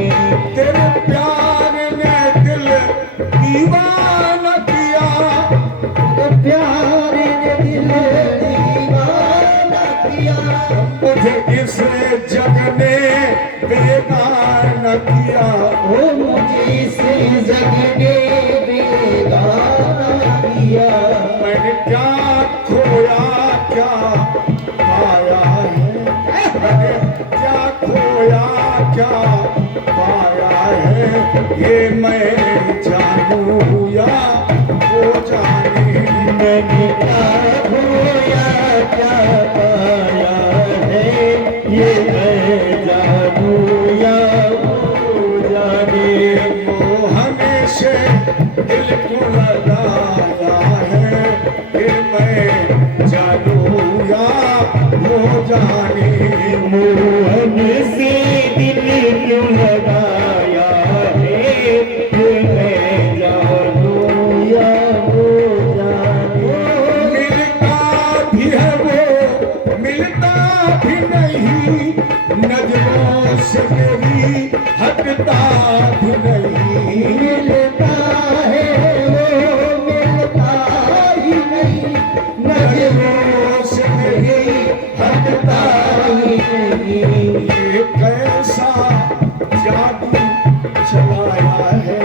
तेरे प्यार ने दिल दीवाना किया, प्यार ने दिल दीवाना किया, मुझे इस जग ने बेगाना किया। ओ मुझे इस जग ने बेगाना किया। मैंने क्या खोया क्या पाया है, मैंने क्या खोया क्या पाया है, ये मैं जानूं या वो जाने। मैंने क्या खोया क्या पाया है, ये मैं जानूं या वो जाने। मोहन से दिल को लगाया है, ये मैं जानूं या वो जाने। मोहन से दिल क्यों लगाया है, ये मैं जानूं या वो जाने। मिलता भी है वो, मिलता भी नहीं, नजरों से मेरी हटता भी नहीं। मिलता है वो, मिलता ही नहीं, नजरों से मेरी हटता ही नहीं। ये कैसा जादू चलाया है,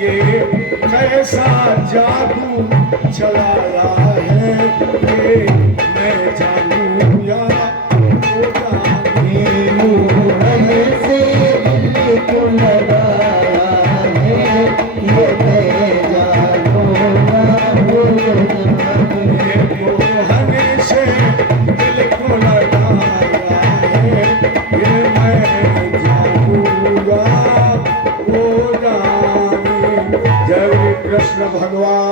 ये कैसा जादू चलाया है, ये मैं जानूं या वो जाने। मोहन से दिल क्यों लगाया है, ये मैं जानूं या वो जाने। ये मोहन से दिल को लगाया है, ये मैं जानूं या वो जाने। जय कृष्ण भगवान।